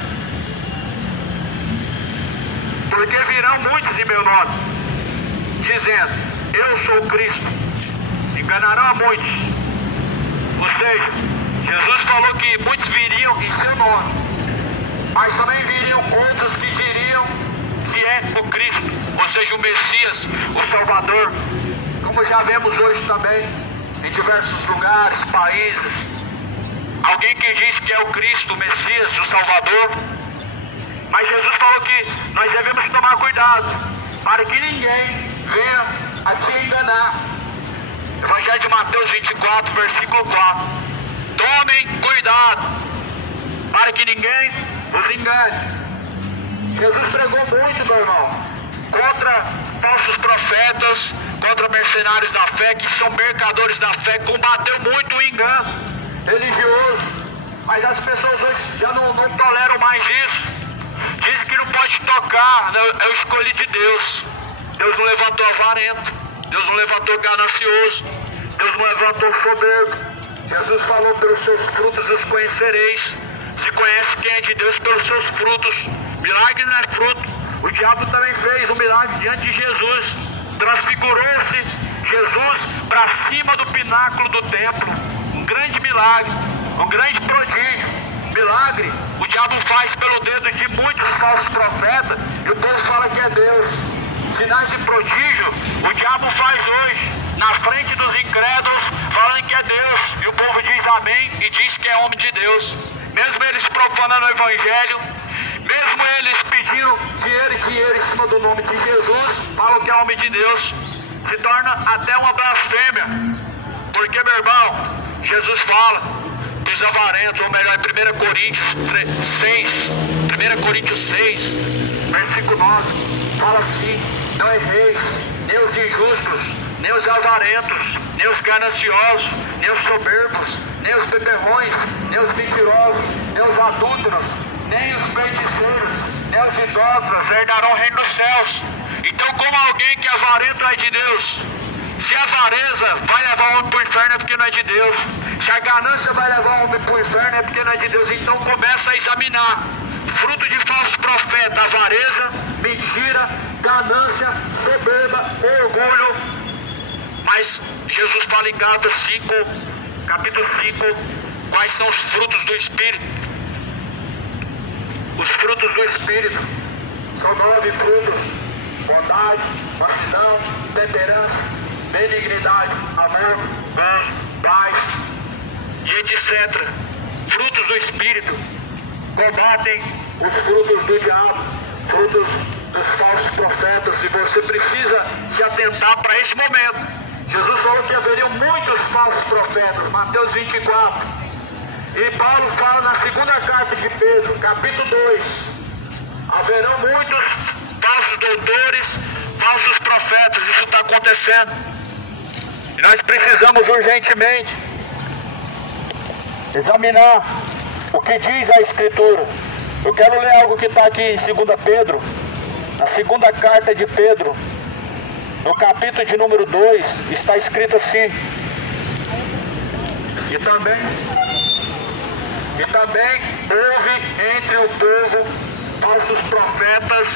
porque virão muitos em meu nome, dizendo, eu sou Cristo, enganarão a muitos. Ou seja, Jesus falou que muitos viriam em seu nome, mas também viriam outros que diriam que é o Cristo, ou seja, o Messias, o Salvador, como já vemos hoje também em diversos lugares, países, alguém que diz que é o Cristo, o Messias, o Salvador. Mas Jesus falou que nós devemos tomar cuidado para que ninguém venha a te enganar. Evangelho de Mateus 24, versículo 4: tomem cuidado para que ninguém os engane. Jesus pregou muito, meu irmão, contra falsos profetas, contra mercenários da fé, que são mercadores da fé. Combateu muito o engano religioso, mas as pessoas hoje já não toleram mais isso. Dizem que não pode tocar, é o escolhido de Deus. Deus não levantou avarento, Deus não levantou ganancioso, Deus não levantou soberbo. Jesus falou, pelos seus frutos os conhecereis. Se conhece quem é de Deus pelos seus frutos. Milagre não é fruto. O diabo também fez um milagre diante de Jesus. Transfigurou-se Jesus para cima do pináculo do templo. Um grande milagre, um grande prodígio. Milagre o diabo faz pelo dedo de muitos falsos profetas, e o povo fala que é Deus. Sinais de prodígio o diabo faz hoje na frente dos incrédulos, falando que é Deus, e o povo diz amém e diz que é homem de Deus. Mesmo eles profanando o Evangelho, mesmo eles pedindo dinheiro em cima do nome de Jesus, falam que é homem de Deus, se torna até uma blasfêmia. Porque, meu irmão, Jesus fala dos avarentos, ou melhor, 1 Coríntios 6, versículo 9, fala assim: não erreis, nem os injustos, nem os avarentos, nem os gananciosos, nem os soberbos, nem os beberrões, nem os mentirosos, nem os adúlteros, nem os feiticeiros, nem os idólatras herdarão o reino dos céus. Então, como alguém que é avarento é de Deus? Se a avareza vai levar o homem para o inferno, é porque não é de Deus. Se a ganância vai levar o homem para o inferno, é porque não é de Deus. Então começa a examinar. Fruto de falsos profetas: avareza, mentira, ganância, soberba, orgulho. Mas Jesus fala em Gálatas 5, capítulo 5, quais são os frutos do Espírito. Os frutos do Espírito são 9 frutos: bondade, mansidão, temperança, benignidade, amor, gozo, paz, e etc. Frutos do Espírito combatem os frutos do diabo, frutos dos falsos profetas, e você precisa se atentar para esse momento. Jesus falou que haveriam muitos falsos profetas, Mateus 24. E Paulo fala na segunda carta de Pedro, capítulo 2, haverão muitos falsos doutores, falsos profetas. Isso está acontecendo. E nós precisamos urgentemente examinar o que diz a Escritura. Eu quero ler algo que está aqui em 2 Pedro, na segunda carta de Pedro, no capítulo de número 2, está escrito assim: E também houve entre o povo falsos profetas,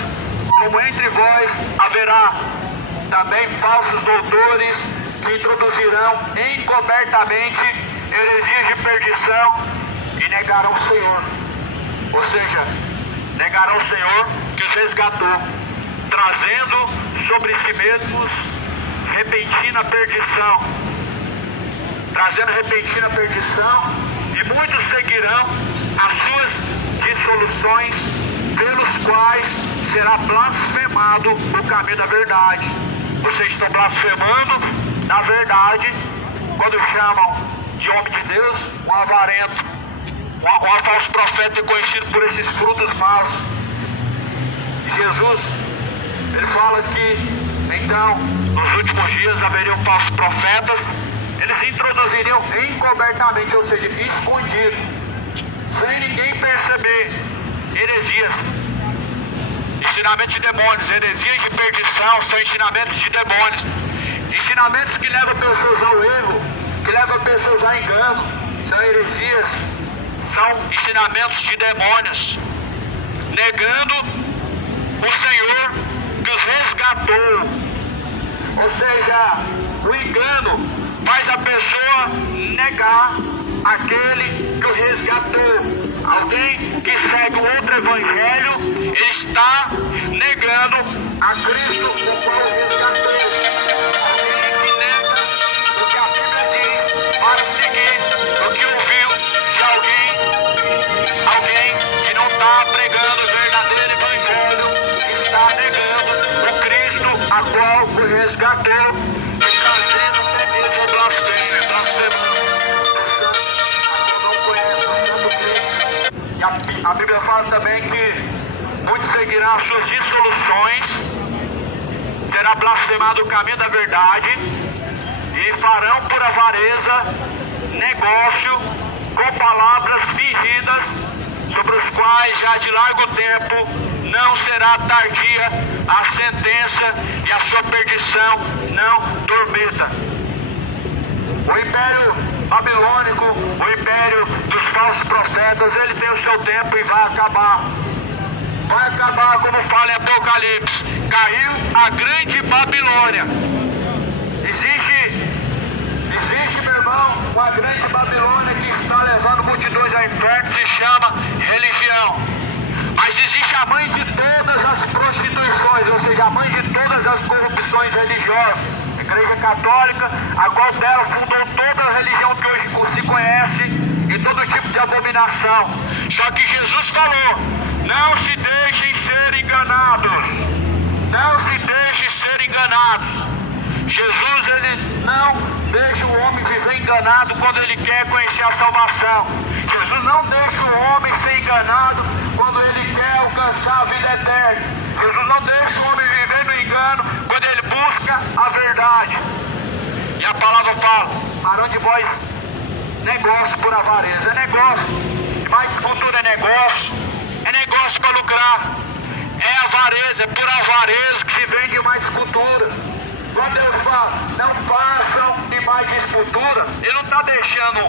como entre vós haverá também falsos doutores, que introduzirão encobertamente heresias de perdição, e negarão o Senhor. Ou seja, negarão o Senhor que os resgatou, trazendo sobre si mesmos repentina perdição. Trazendo repentina perdição, e muitos seguirão as suas dissoluções, pelos quais será blasfemado o caminho da verdade. Vocês estão blasfemando, na verdade, quando chamam de homem de Deus um avarento. Um falso profeta é conhecido por esses frutos maus. Jesus, ele fala que então nos últimos dias haveriam falsos profetas, eles introduziriam encobertamente, ou seja, escondido, sem ninguém perceber, heresias, ensinamentos de demônios. Heresias de perdição são ensinamentos de demônios, ensinamentos que levam pessoas ao erro, que levam pessoas a engano, são heresias, são ensinamentos de demônios, negando o Senhor que os resgatou. Ou seja, o engano faz a pessoa negar aquele que o resgatou. Alguém que segue um outro evangelho, ele está negando a Cristo, o qual o resgatou. Alguém que nega o que a Bíblia diz para seguir o que ouviu de alguém que não está pregando o verdadeiro evangelho, está negando o Cristo a qual o resgatou, e trazendo até mesmo blasfêmia, blasfemando e a Bíblia fala também que muitos seguirão as suas dissoluções, será blasfemado o caminho da verdade, e farão por avareza negócio com palavras fingidas, sobre os quais já de largo tempo não será tardia a sentença, e a sua perdição não dormita. O império babilônico, o império dos falsos profetas, ele tem o seu tempo e vai acabar. Vai acabar, como fala em Apocalipse. Caiu a grande Babilônia. Existe, meu irmão, uma grande Babilônia que está levando multidões ao inferno, se chama religião. Mas existe a mãe de todas as prostituições, ou seja, a mãe de todas as corrupções religiosas, a Igreja Católica, a qual dela fundou toda a religião que hoje se conhece e todo tipo de abominação. Só que Jesus falou: não se deixem ser enganados, não se deixem ser enganados. Jesus, ele não deixa o homem viver enganado quando ele quer conhecer a salvação. Jesus não deixa o homem ser enganado quando ele quer alcançar a vida eterna. Jesus não deixa o homem viver no engano quando ele busca a verdade. E a palavra fala: farão de vós negócio por avareza. É negócio, mais futuro é negócio para lucrar. É avareza, é por avareza que se vende mais cultura. Quando Deus fala, não façam imagem de escultura, Ele não está deixando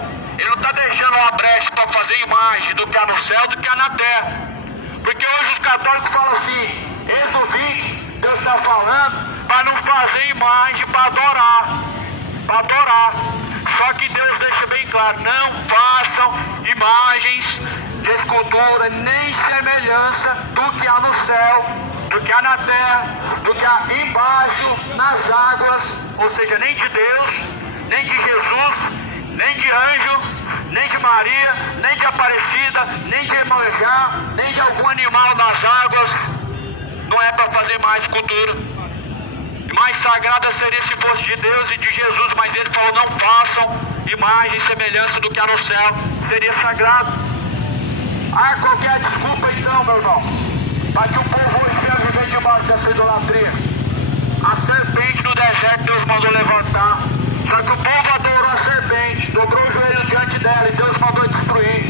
uma brecha para fazer imagem do que há no céu, do que há na terra. Porque hoje os católicos falam assim, Êxodo 20, Deus está falando para não fazer imagem, para adorar. Só que Deus deixa bem claro, não façam imagens de escultura, nem semelhança do que há no céu, do que há na terra, do que há embaixo nas águas, ou seja, nem de Deus, nem de Jesus, nem de anjo, nem de Maria, nem de Aparecida, nem de Iemanjá, nem de algum animal nas águas. Não é para fazer mais escultura. Mais sagrada seria se fosse de Deus e de Jesus, mas ele falou, não façam imagem e semelhança do que há no céu, seria sagrado. Qualquer desculpa então, meu irmão, para que o povo hoje venha viver debaixo dessa idolatria. A serpente no deserto Deus mandou levantar, só que o povo adorou a serpente, dobrou o joelho diante dela e Deus mandou destruir.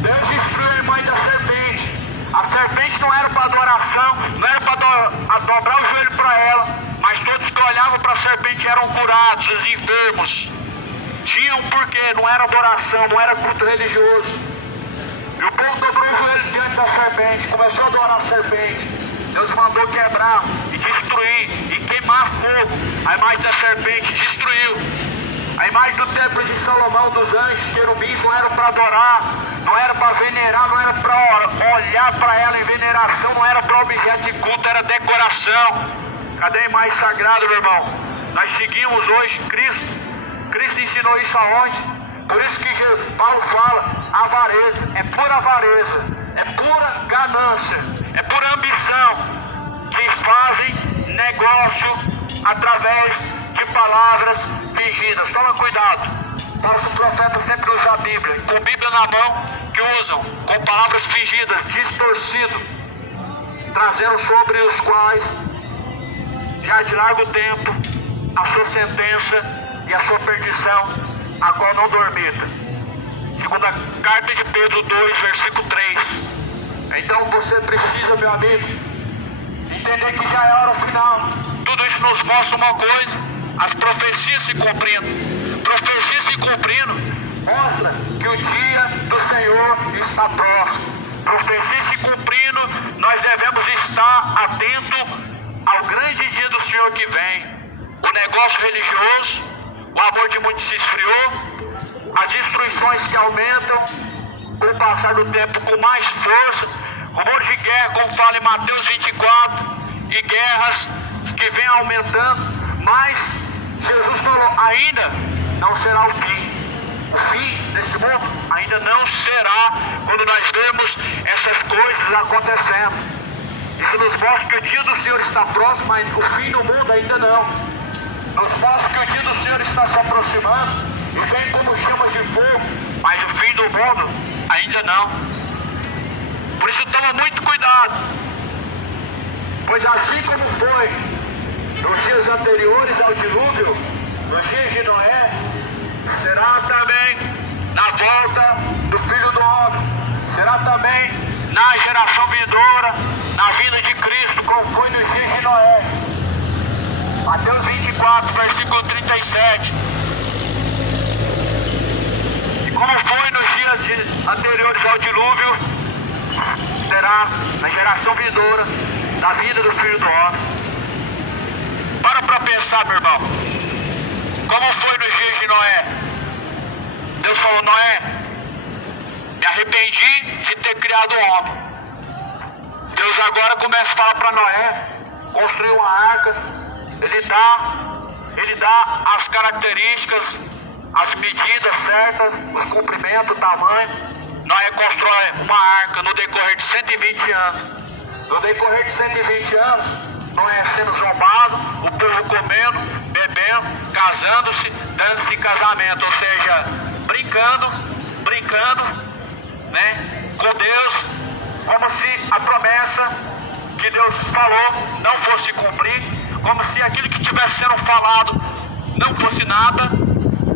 Deus destruiu a imagem da serpente. A serpente não era para adoração, não era para dobrar o joelho para ela, mas todos que olhavam para a serpente eram curados, os enfermos. Tinha um porquê, não era adoração, não era culto religioso. E o povo dobrou o joelho diante da serpente, começou a adorar a serpente. Deus mandou quebrar e destruir e queimar fogo a imagem da serpente, destruiu. A imagem do templo de Salomão, dos anjos, querubins, não era para adorar, não era para venerar, não era para olhar para ela em veneração, não era para objeto de culto, era decoração. Cadê a imagem sagrada, meu irmão? Nós seguimos hoje Cristo. Cristo ensinou isso aonde? Por isso que Paulo fala, avareza, é pura ganância, é pura ambição, que fazem negócio através de palavras fingidas. Toma cuidado, os profetas sempre usam a Bíblia, com a Bíblia na mão, que usam com palavras fingidas, distorcido. trazendo sobre os quais, já de largo tempo, a sua sentença e a sua perdição, a qual não dormita. Segunda carta de Pedro 2, versículo 3. Então você precisa, meu amigo, entender que já é a hora final. Tudo isso nos mostra uma coisa: as profecias se cumprindo. Profecias se cumprindo mostra que o dia do Senhor está próximo. Profecias se cumprindo, nós devemos estar atentos ao grande dia do Senhor que vem. O negócio religioso, o amor de muitos se esfriou, as destruições que aumentam com o passar do tempo com mais força, rumores de guerra, como fala em Mateus 24, e guerras que vêm aumentando, mas Jesus falou, ainda não será o fim. O fim desse mundo ainda não será quando nós vemos essas coisas acontecendo. Isso nos mostra que o dia do Senhor está próximo, mas o fim do mundo ainda não. Nos mostra que o dia do Senhor está se aproximando e vem como chamas de fogo, mas o fim do mundo ainda não. Por isso toma muito cuidado, pois assim como foi nos dias anteriores ao dilúvio, nos dias de Noé, será também na volta do Filho do Homem, será também na geração vindoura, na vinda de Cristo, como foi nos dias de Noé. Mateus 24, versículo 37. E como foi nos dias anteriores ao dilúvio, será na geração vindoura, na vinda do Filho do Homem. Para pensar, meu irmão. Como foi nos dias de Noé? Deus falou, Noé, me arrependi de ter criado o homem. Deus agora começa a falar para Noé, construir uma arca. Ele dá as características, as medidas certas, os comprimentos, o tamanho. Noé constrói uma arca no decorrer de 120 anos. No decorrer de 120 anos, Noé sendo zombado, o povo comendo, bebendo, casando-se, dando-se em casamento, ou seja, brincando, né, com Deus, como se a promessa que Deus falou não fosse cumprir, como se aquilo que estivesse sendo falado não fosse nada,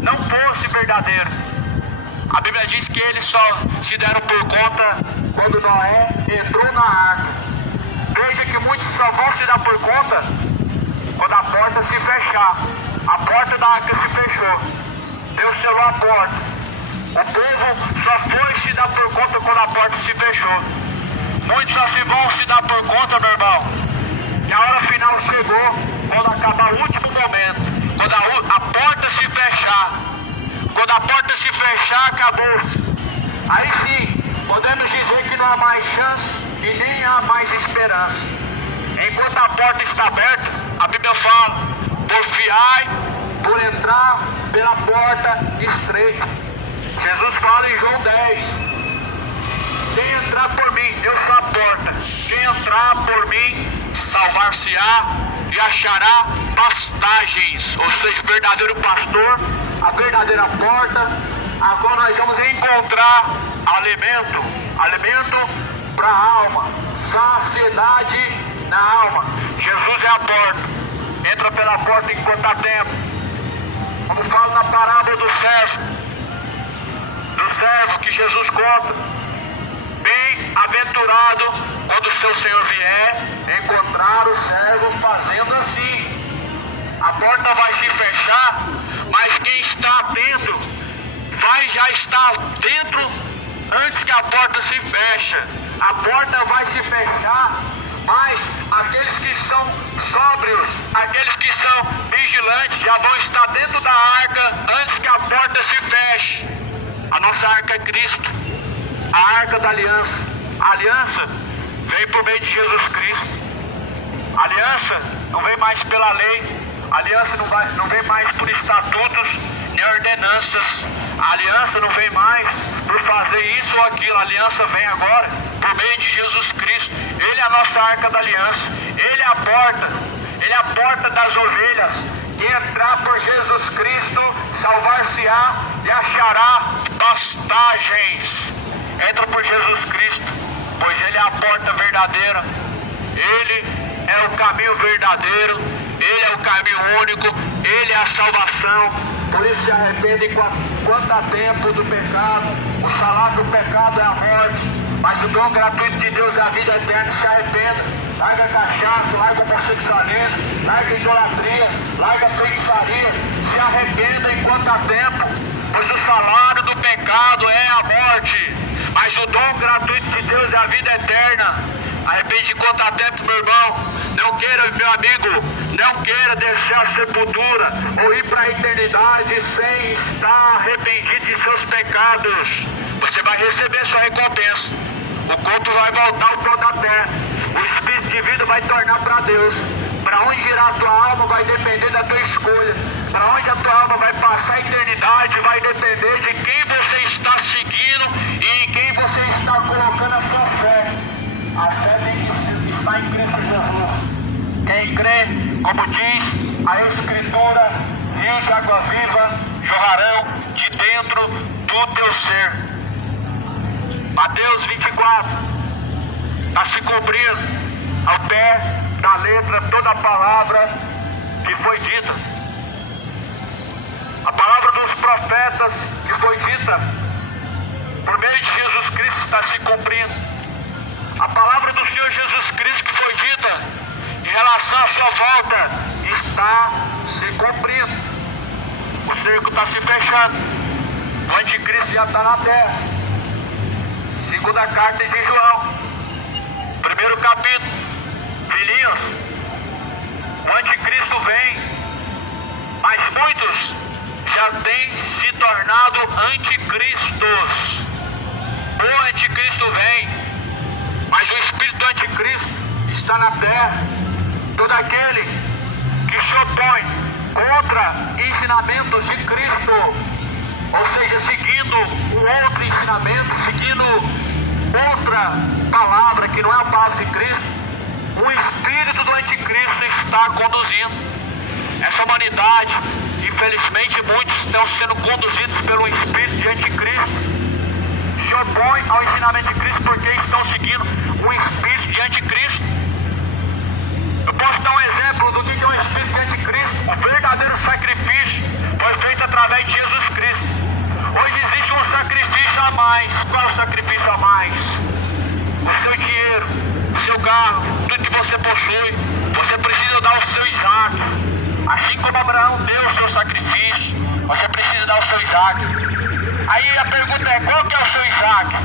não fosse verdadeiro. A Bíblia diz que eles só se deram por conta quando Noé entrou na arca. Veja que muitos só vão se dar por conta quando a porta se fechar. A porta da arca se fechou. Deus selou a porta. O povo só foi se dar por conta quando a porta se fechou. Muitos só vão se dar por conta, meu irmão, que a hora final chegou, quando acabar o último momento, quando a porta se fechar. Quando a porta se fechar, acabou-se. Aí sim, podemos dizer que não há mais chance e nem há mais esperança. Enquanto a porta está aberta, a Bíblia fala, porfiai por entrar pela porta estreita. Jesus fala em João 10, quem entrar por mim, eu sou a porta, quem entrar por mim, salvar-se-á e achará pastagens, ou seja, o verdadeiro pastor, a verdadeira porta, a qual nós vamos encontrar alimento para a alma, saciedade na alma. Jesus é a porta, entra pela porta enquanto há tempo. Como fala na parábola do servo que Jesus conta, bem-aventurado quando o seu Senhor vier encontrar o servo fazendo assim. A porta vai se fechar, mas quem está dentro vai já estar dentro antes que a porta se feche. A porta vai se fechar, mas aqueles que são sóbrios, aqueles que são vigilantes já vão estar dentro da arca antes que a porta se feche. A nossa arca é Cristo, a arca da aliança. A aliança vem por meio de Jesus Cristo. A aliança não vem mais pela lei, a aliança não vem mais por estatutos nem ordenanças. A aliança não vem mais por fazer isso ou aquilo. A aliança vem agora por meio de Jesus Cristo. Ele é a nossa arca da aliança. Ele é a porta. Ele é a porta das ovelhas. Quem entrar por Jesus Cristo salvar-se-á e achará pastagens. Entra por Jesus Cristo, pois Ele é a porta verdadeira. Ele é o caminho verdadeiro, Ele é o caminho único, Ele é a salvação. Por isso se arrependa enquanto há tempo do pecado. O salário do pecado é a morte, mas o dom gratuito de Deus é a vida eterna. Se arrependa, larga a cachaça, larga o homossexualismo, larga a idolatria, larga a feitiçaria. Se arrependa enquanto há tempo, pois o salário do pecado é a morte, mas o dom gratuito de Deus é a vida eterna. Arrepende enquanto há tempo, meu irmão. Não queira, meu amigo, não queira deixar a sepultura ou ir para a eternidade sem estar arrependido de seus pecados. Você vai receber sua recompensa. O corpo vai voltar ao pó da terra. O espírito de vida vai tornar para Deus. Para onde irá a tua alma vai depender da tua escolha. Para onde a tua alma vai passar a eternidade vai depender de quem você está seguindo e em quem você está colocando a sua fé. A fé tem que estar em Cristo Jesus. Quem crê, como diz a Escritura, rios de água viva jorrarão de dentro do teu ser. Mateus 24 está se cumprindo ao pé da letra toda a palavra que foi dita. A palavra dos profetas que foi dita por meio de Jesus Cristo está se cumprindo. A palavra do Senhor Jesus Cristo que foi dita em relação à sua volta está se cumprindo. O cerco está se fechando. O anticristo já está na terra. Segunda carta de João, primeiro capítulo. Filhinhos, o anticristo vem, mas muitos já têm se tornado anticristos. O anticristo vem, mas o espírito do anticristo está na terra. Todo aquele que se opõe contra ensinamentos de Cristo, ou seja, seguindo um outro ensinamento, seguindo outra palavra que não é a palavra de Cristo, o espírito do anticristo está conduzindo essa humanidade. Infelizmente muitos estão sendo conduzidos pelo espírito de anticristo. Se opõem ao ensinamento de Cristo porque estão seguindo o espírito de anticristo. Eu posso dar um exemplo do que é o espírito de anticristo. O verdadeiro sacrifício foi feito através de Jesus Cristo. Hoje existe um sacrifício a mais. Qual é o sacrifício a mais? O seu dinheiro, o seu carro, tudo que você possui, você precisa dar o seu Isaac. Assim como Abraão deu o seu sacrifício, você precisa dar o seu Isaac. Aí a pergunta é, qual que é o seu Isaac?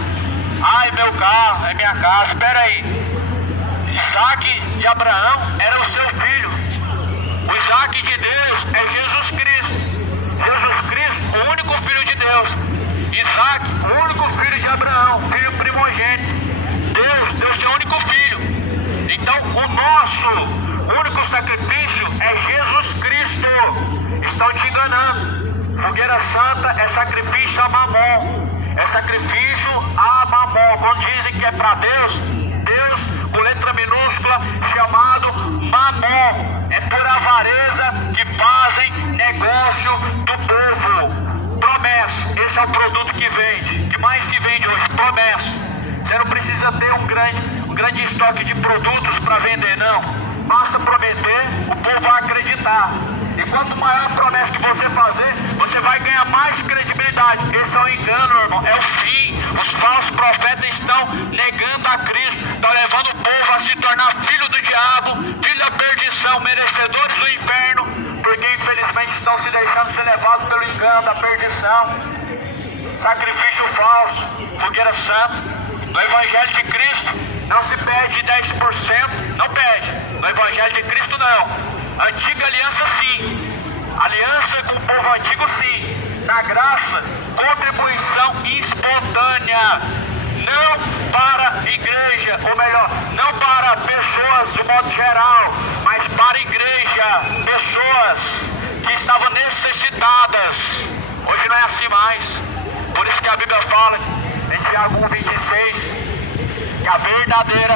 Ah, é meu carro, é minha casa. Espera aí. Isaac de Abraão era o seu filho. O Isaac de Deus é Jesus Cristo. Jesus Cristo, o único filho de Deus. Isaac, o único filho de Abraão, filho primogênito. Deus deu seu único filho. Então o nosso único sacrifício é Jesus Cristo. Estão te enganando. Fogueira Santa é sacrifício a Mamon. É sacrifício a Mamon. Quando dizem que é para Deus, Deus com letra minúscula chamado Mamon. É por avareza que fazem negócio do povo. Promessa. Esse é o produto que vende. Que mais se vende hoje? Promessa. Você não precisa ter um grande estoque de produtos para vender, não. Basta prometer, o povo vai acreditar. E quanto maior a promessa que você fazer, você vai ganhar mais credibilidade. Esse é o engano, irmão, é o fim. Os falsos profetas estão negando a Cristo, estão levando o povo a se tornar filho do diabo, filho da perdição, merecedores do inferno, porque infelizmente estão se deixando ser levados pelo engano da perdição. Sacrifício falso, fogueira santa. No Evangelho de Cristo não se pede 10%, não pede. No Evangelho de Cristo não. Antiga aliança sim. Aliança com o povo antigo sim. Na graça, contribuição espontânea. Não para a igreja, ou melhor, não para pessoas de modo geral, mas para a igreja, pessoas que estavam necessitadas. Hoje não é assim mais. Por isso que a Bíblia fala em Tiago 1,26 que a verdadeira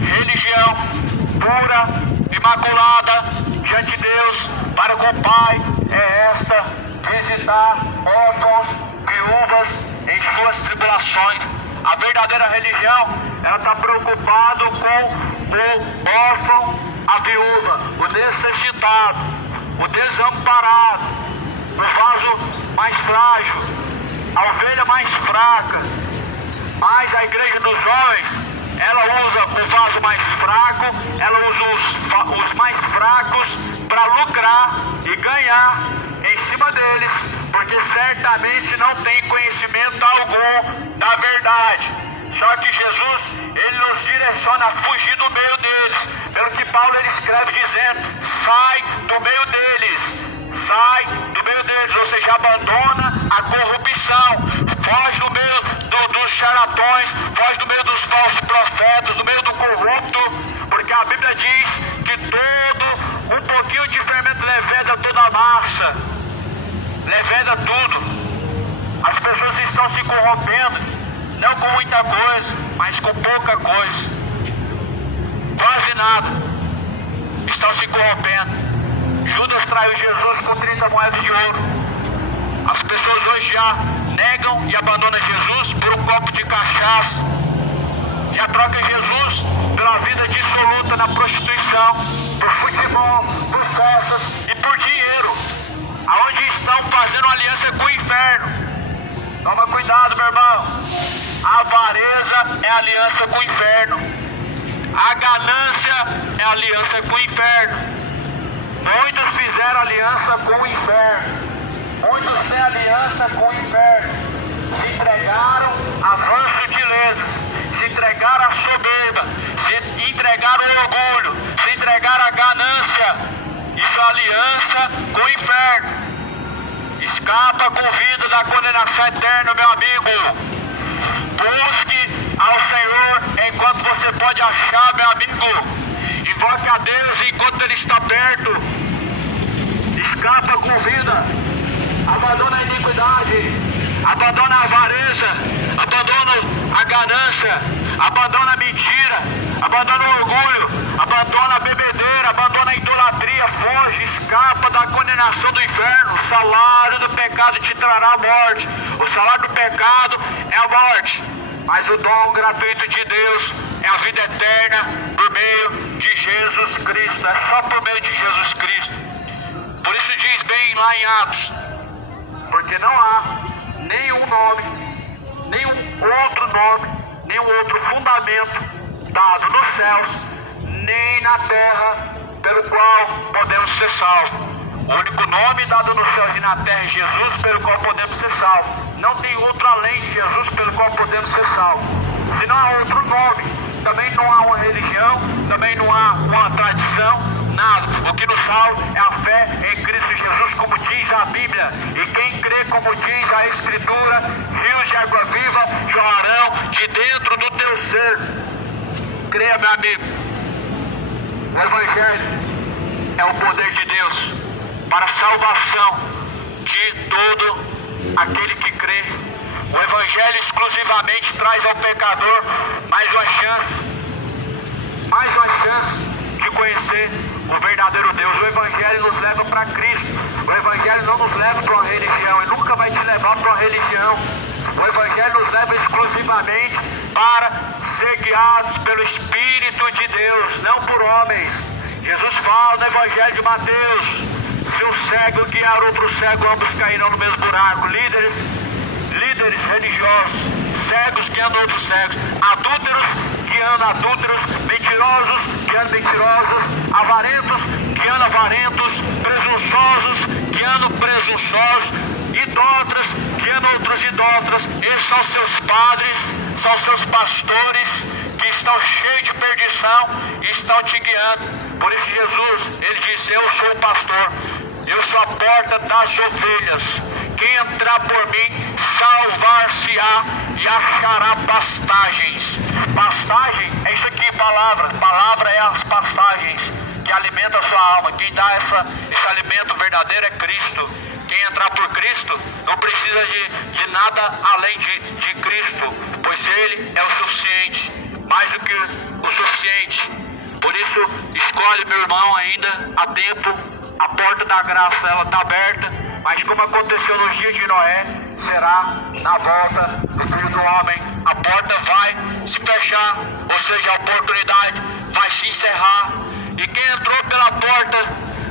religião pura, imaculada diante de Deus para com o Pai é esta: visitar órfãos, viúvas em suas tribulações. A verdadeira religião, ela está preocupada com o órfão, a viúva, o necessitado, o desamparado, o vaso mais frágil, a ovelha mais fraca. Mas a igreja dos homens, ela usa o vaso mais fraco, ela usa os mais fracos para lucrar e ganhar em cima deles, porque certamente não tem conhecimento algum da verdade. Só que Jesus, ele nos direciona a fugir do meio deles, pelo que Paulo ele escreve dizendo: sai do meio deles, sai do meio deles, ou seja, abandona a corrupção, foge do meio dos charlatões, foge do meio dos falsos profetas, do meio do corrupto, porque a Bíblia diz que todo um pouquinho de fermento leveda toda a massa, leveda tudo. As pessoas estão se corrompendo, não com muita coisa, mas com pouca coisa, quase nada, estão se corrompendo. Judas traiu Jesus com 30 moedas de ouro. As pessoas hoje já negam e abandonam Jesus por um copo de cachaça, já troca Jesus pela vida dissoluta na prostituição, por futebol, por festas e por dinheiro, aonde estão fazendo aliança com o inferno. Toma cuidado, meu irmão. A avareza é aliança com o inferno, a ganância é aliança com o inferno. Muitos fizeram aliança com o inferno, muitos têm aliança com o inferno, se entregaram a vãs sutilezas, se entregaram à soberba, se entregaram ao orgulho, se entregaram à ganância. Isso é aliança com o inferno. Escapa com vida da condenação eterna, meu amigo. Busque ao Senhor enquanto você pode achar, meu amigo. Invoque a Deus enquanto Ele está perto. Escapa com vida. Abandona a iniquidade, abandona a avareza, abandona a ganância, abandona a mentira, abandona o orgulho, abandona a bebedeira, abandona a idolatria. Foge, escapa da condenação do inferno. O salário do pecado te trará a morte. O salário do pecado é a morte, mas o dom gratuito de Deus é a vida eterna por meio de Jesus Cristo. É só por meio de Jesus Cristo. Por isso diz bem lá em Atos: porque não há nenhum nome, nenhum outro nome, nenhum outro fundamento dado nos céus, nem na terra, pelo qual podemos ser salvos. O único nome dado nos céus e na terra é Jesus, pelo qual podemos ser salvos. Não tem outro além de Jesus pelo qual podemos ser salvos. Se não há outro nome, também não há uma religião, também não há uma tradição, nada. O que nos salva é a fé em Cristo Jesus, como diz a Bíblia. E quem crê, como diz a Escritura, rios de água viva jorrarão de dentro do teu ser. Creia, meu amigo. O Evangelho é o poder de Deus para a salvação de todo aquele que crê. O Evangelho exclusivamente traz ao pecador mais uma chance de conhecer o verdadeiro Deus. O Evangelho nos leva para Cristo. O Evangelho não nos leva para uma religião, ele nunca vai te levar para uma religião. O Evangelho nos leva exclusivamente para ser guiados pelo Espírito de Deus, não por homens. Jesus fala no Evangelho de Mateus: se um cego guiar outro cego, ambos cairão no mesmo buraco. Líderes religiosos, cegos guiando outros cegos, adúlteros guiando adúlteros, mentirosos guiando mentirosos, avarentos guiando avarentos, presunçosos guiando presunçosos, idólatras guiando outros idólatras. Esses são seus padres, são seus pastores, que estão cheios de perdição e estão te guiando. Por isso Jesus, ele disse: eu sou o pastor, eu sou a porta das ovelhas. Quem entrar por mim salvar-se-á e achará pastagens. Pastagem é isso aqui, palavra. Palavra é as pastagens que alimentam a sua alma. Quem dá esse alimento verdadeiro é Cristo. Quem entrar por Cristo não precisa de nada além de Cristo, pois Ele é o suficiente, mais do que o suficiente. Por isso, escolhe, meu irmão, ainda há tempo. A porta da graça, ela está aberta, mas como aconteceu nos dias de Noé, será na volta do Filho do Homem. A porta vai se fechar, ou seja, a oportunidade vai se encerrar. E quem entrou pela porta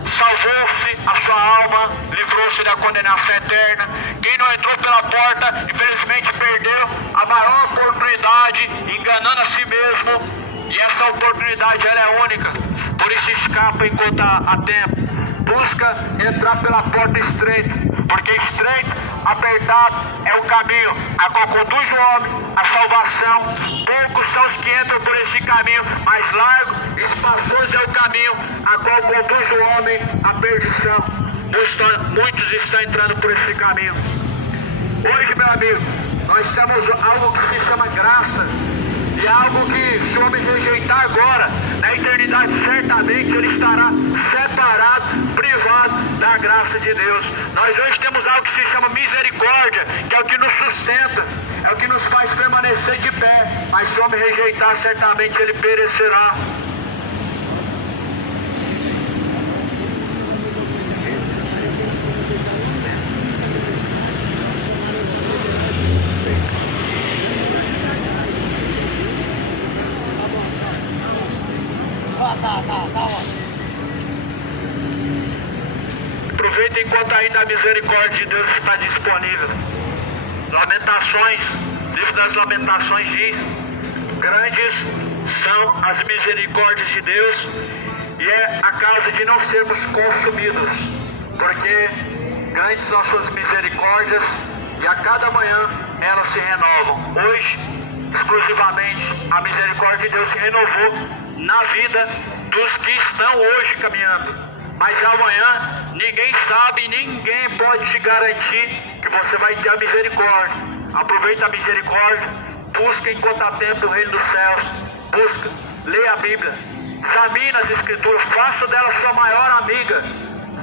salvou-se a sua alma, livrou-se da condenação eterna. Quem não entrou pela porta, infelizmente perdeu a maior oportunidade, enganando a si mesmo. E essa oportunidade, ela é única. Por isso escapa enquanto há tempo. Busca entrar pela porta estreita, porque estreito, apertado é o caminho a qual conduz o homem à salvação. Poucos são os que entram por esse caminho, mas largo e espaçoso é o caminho a qual conduz o homem à perdição. Muitos estão entrando por esse caminho. Hoje, meu amigo, nós temos algo que se chama graça. E algo que, se o homem rejeitar agora, na eternidade certamente ele estará separado, privado da graça de Deus. Nós hoje temos algo que se chama misericórdia, que é o que nos sustenta, é o que nos faz permanecer de pé. Mas se o homem rejeitar, certamente ele perecerá. Aproveita enquanto ainda a misericórdia de Deus está disponível. Lamentações, livro das Lamentações diz: grandes são as misericórdias de Deus, e é a causa de não sermos consumidos, porque grandes são as suas misericórdias, e a cada manhã elas se renovam. Hoje, exclusivamente, a misericórdia de Deus se renovou na vida dos que estão hoje caminhando. Mas amanhã ninguém sabe, ninguém pode te garantir que você vai ter a misericórdia. Aproveita a misericórdia, busca enquanto há tempo o reino dos céus, busca, leia a Bíblia, examine as Escrituras, faça dela sua maior amiga,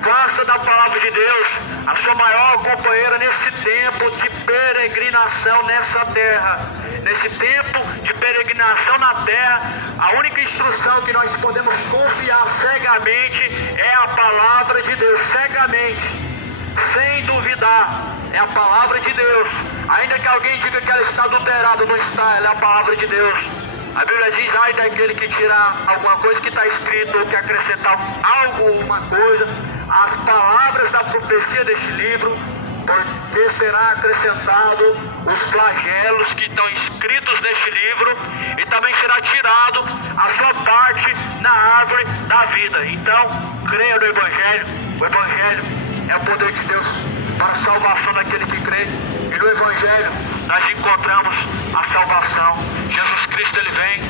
faça da palavra de Deus a sua maior companheira nesse tempo de peregrinação nessa terra. Nesse tempo de peregrinação na terra, a única instrução que nós podemos confiar cegamente é a palavra de Deus, cegamente, sem duvidar, é a palavra de Deus. Ainda que alguém diga que ela está adulterada, não está, ela é a palavra de Deus. A Bíblia diz: ai daquele que tirar alguma coisa que está escrito, ou que acrescentar alguma coisa às palavras da profecia deste livro, porque será acrescentado os flagelos que estão escritos neste livro, e também será tirado a sua parte na árvore da vida. Então, creia no Evangelho. O Evangelho é o poder de Deus para a salvação daquele que crê, e no Evangelho nós encontramos a salvação. Jesus Cristo, ele vem,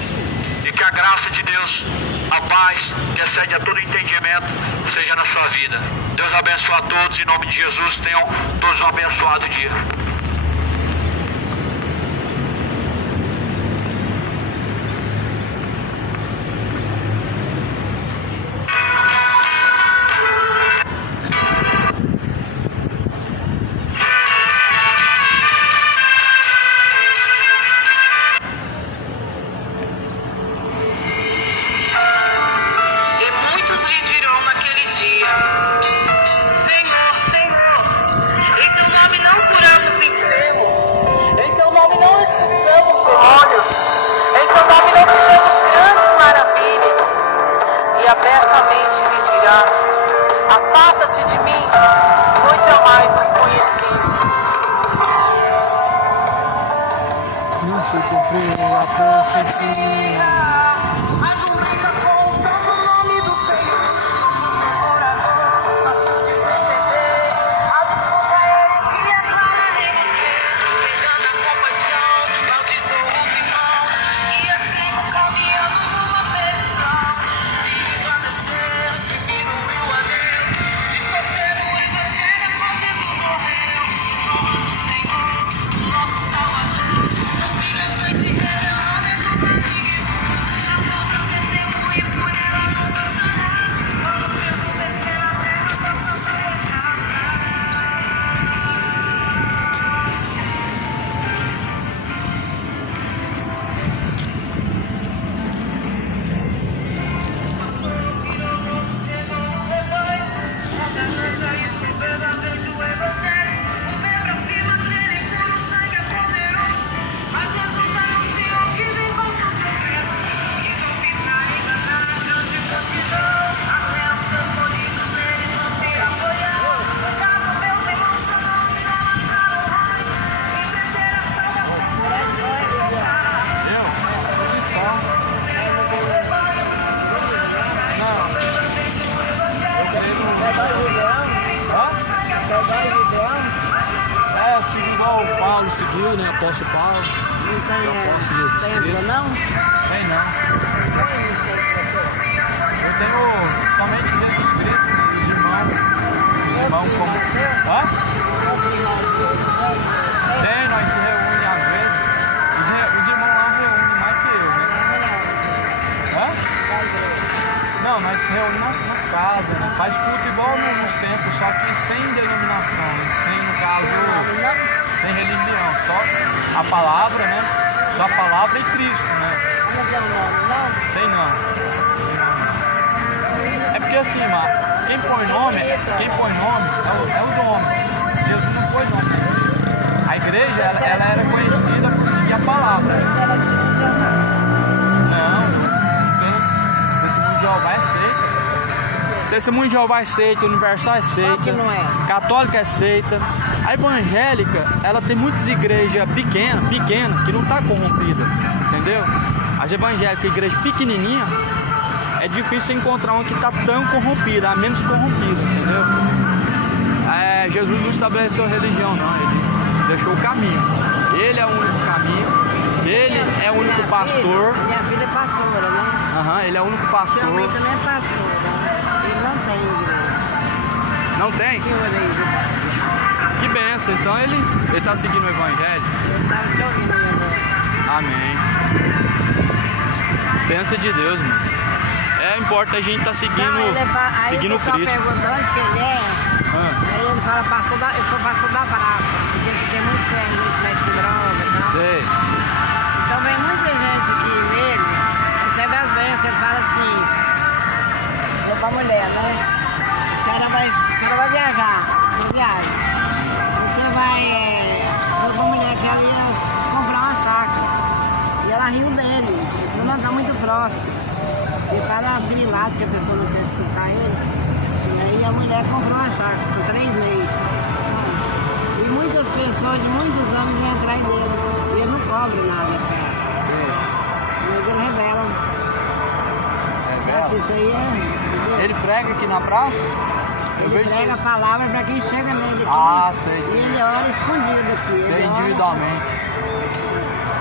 e que a graça de Deus, a paz que excede a todo entendimento, seja na sua vida. Deus abençoe a todos, em nome de Jesus. Tenham todos um abençoado dia. Aparta-te de mim, pois jamais os conheci. Não se cumpriu a profecia. igual o Paulo seguiu, né? Apóstolo Paulo. Não tem, Eu posso Jesus templo, Cristo. não? Tem não. Eu tenho somente Jesus Cristo, os irmãos como... Hã? Tem, nós se reúnem às vezes. Os irmãos lá reúnem mais que eu, né? Hã? Não, nós se reunimos nas casas, né? Faz culto igual nos templos, só que sem denominação, sem, no caso, sem religião, só a palavra, né? Só a palavra e Cristo, né? Tem não. É porque assim, mano, quem põe nome é os homens. Jesus não pôs nome, né? A igreja, ela era conhecida por seguir a palavra. Não, testemunho de Jeová é seita. Testemunho de Jeová é seita, Universal é seita. Qual que não é? Católica é seita. A evangélica, ela tem muitas igrejas pequenas, que não tá corrompida, entendeu? As evangélicas, igreja pequenininha, é difícil encontrar uma que tá tão corrompida, a menos corrompida, entendeu? Jesus não estabeleceu religião, não, ele deixou o caminho. Ele é o único caminho, ele é o único pastor. Minha filha é pastora, né? Aham, ele é o único pastor. Minha mãe também é pastora. Ele não tem igreja. Não tem? Senhor aí, Que benção, então ele tá seguindo o evangelho. eu estava te ouvindo aí agora. Amém. Benção de Deus, mano. Importa a gente tá seguindo, Não, seguindo o pessoal Cristo. perguntou onde que ele é. Aí ele fala, eu sou pastor da Brava, porque tem muito sério, muito médico de droga e tal. Sei. Então vem muita gente aqui nele, recebe as bênçãos, ele fala assim, eu pra mulher, né? A senhora vai viajar, eu viajo. Você vai, eu com a mulher que ela ia comprar uma chácara. E ela riu dele, não está muito próximo. E para abrir lá, que a pessoa não quer escutar ele. E aí a mulher comprou uma chácara por 3 meses. E muitas pessoas de muitos anos vêm atrás dele. E ele não cobre nada pra ela. Sei. Mas ele revela. Revela. Isso aí é. Entendeu? Ele prega aqui na praça? Ele prega a palavra para quem chega nele aqui. Ah, sei, sei. E ele ora escondido aqui. Sei, ele individualmente.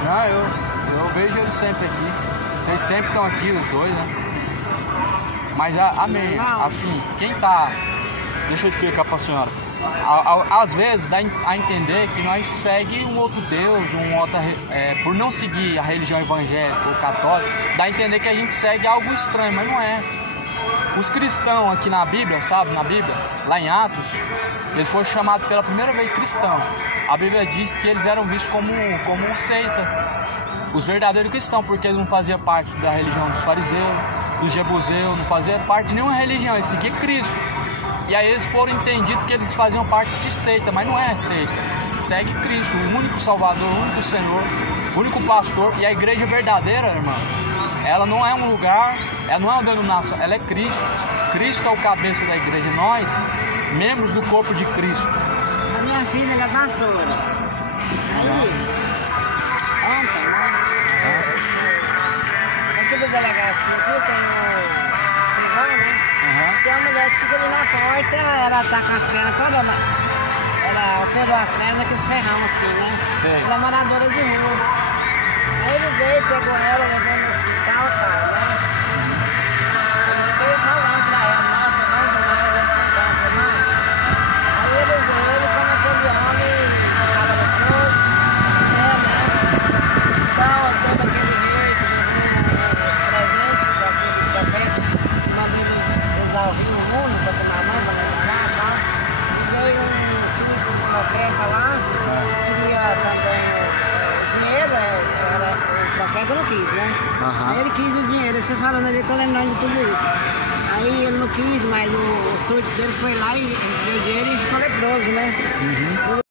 Não, eu vejo ele sempre aqui. Vocês sempre estão aqui, os dois, né? Mas, amém. Assim, quem tá... Deixa eu explicar pra senhora. Às vezes dá a entender que nós seguimos um outro Deus, por não seguir a religião evangélica ou católica, dá a entender que a gente segue algo estranho, mas não é. Os cristãos aqui na Bíblia, sabe, na Bíblia, lá em Atos, eles foram chamados pela primeira vez cristãos. A Bíblia diz que eles eram vistos como seita. Os verdadeiros cristãos, porque eles não faziam parte da religião dos fariseus, dos jebuseus, não faziam parte de nenhuma religião, eles seguiam Cristo. E aí eles foram entendidos que eles faziam parte de seita, mas não é seita. Segue Cristo, o único Salvador, o único Senhor, o único pastor. E a igreja verdadeira, irmão, ela não é um lugar, ela não é uma denominação, ela é Cristo. Cristo é o cabeça da igreja, nós, membros do corpo de Cristo. A minha filha, ela é vassoura. Aí, ontem, né? Aqui da delegacia, aqui tem escrivão, né? Tem uma mulher que fica ali na porta, ela tá com as pernas todas, ela operou as pernas com os ferrão assim, né? Sei. Ela é moradora de rua. Aí ele veio, pegou ela, levou no hospital, cara, né? Eu falando pra ela, nossa, vamos ver ela, mais. Aí ele usou ele como aquele homem, fala da cruz, né? Então, todo aquele jeito, os presentes, também, mandou eles usar o Rio Mundo pra tomar banho, pra levar e tal. E veio um sítio de profeta lá, queria também dinheiro, o profeta não quis, né? Aí ele quis o dinheiro, você falando ali, tô lembrando de tudo isso. Aí ele não quis, mas o surto dele foi lá e deu dinheiro e ficou leproso, né?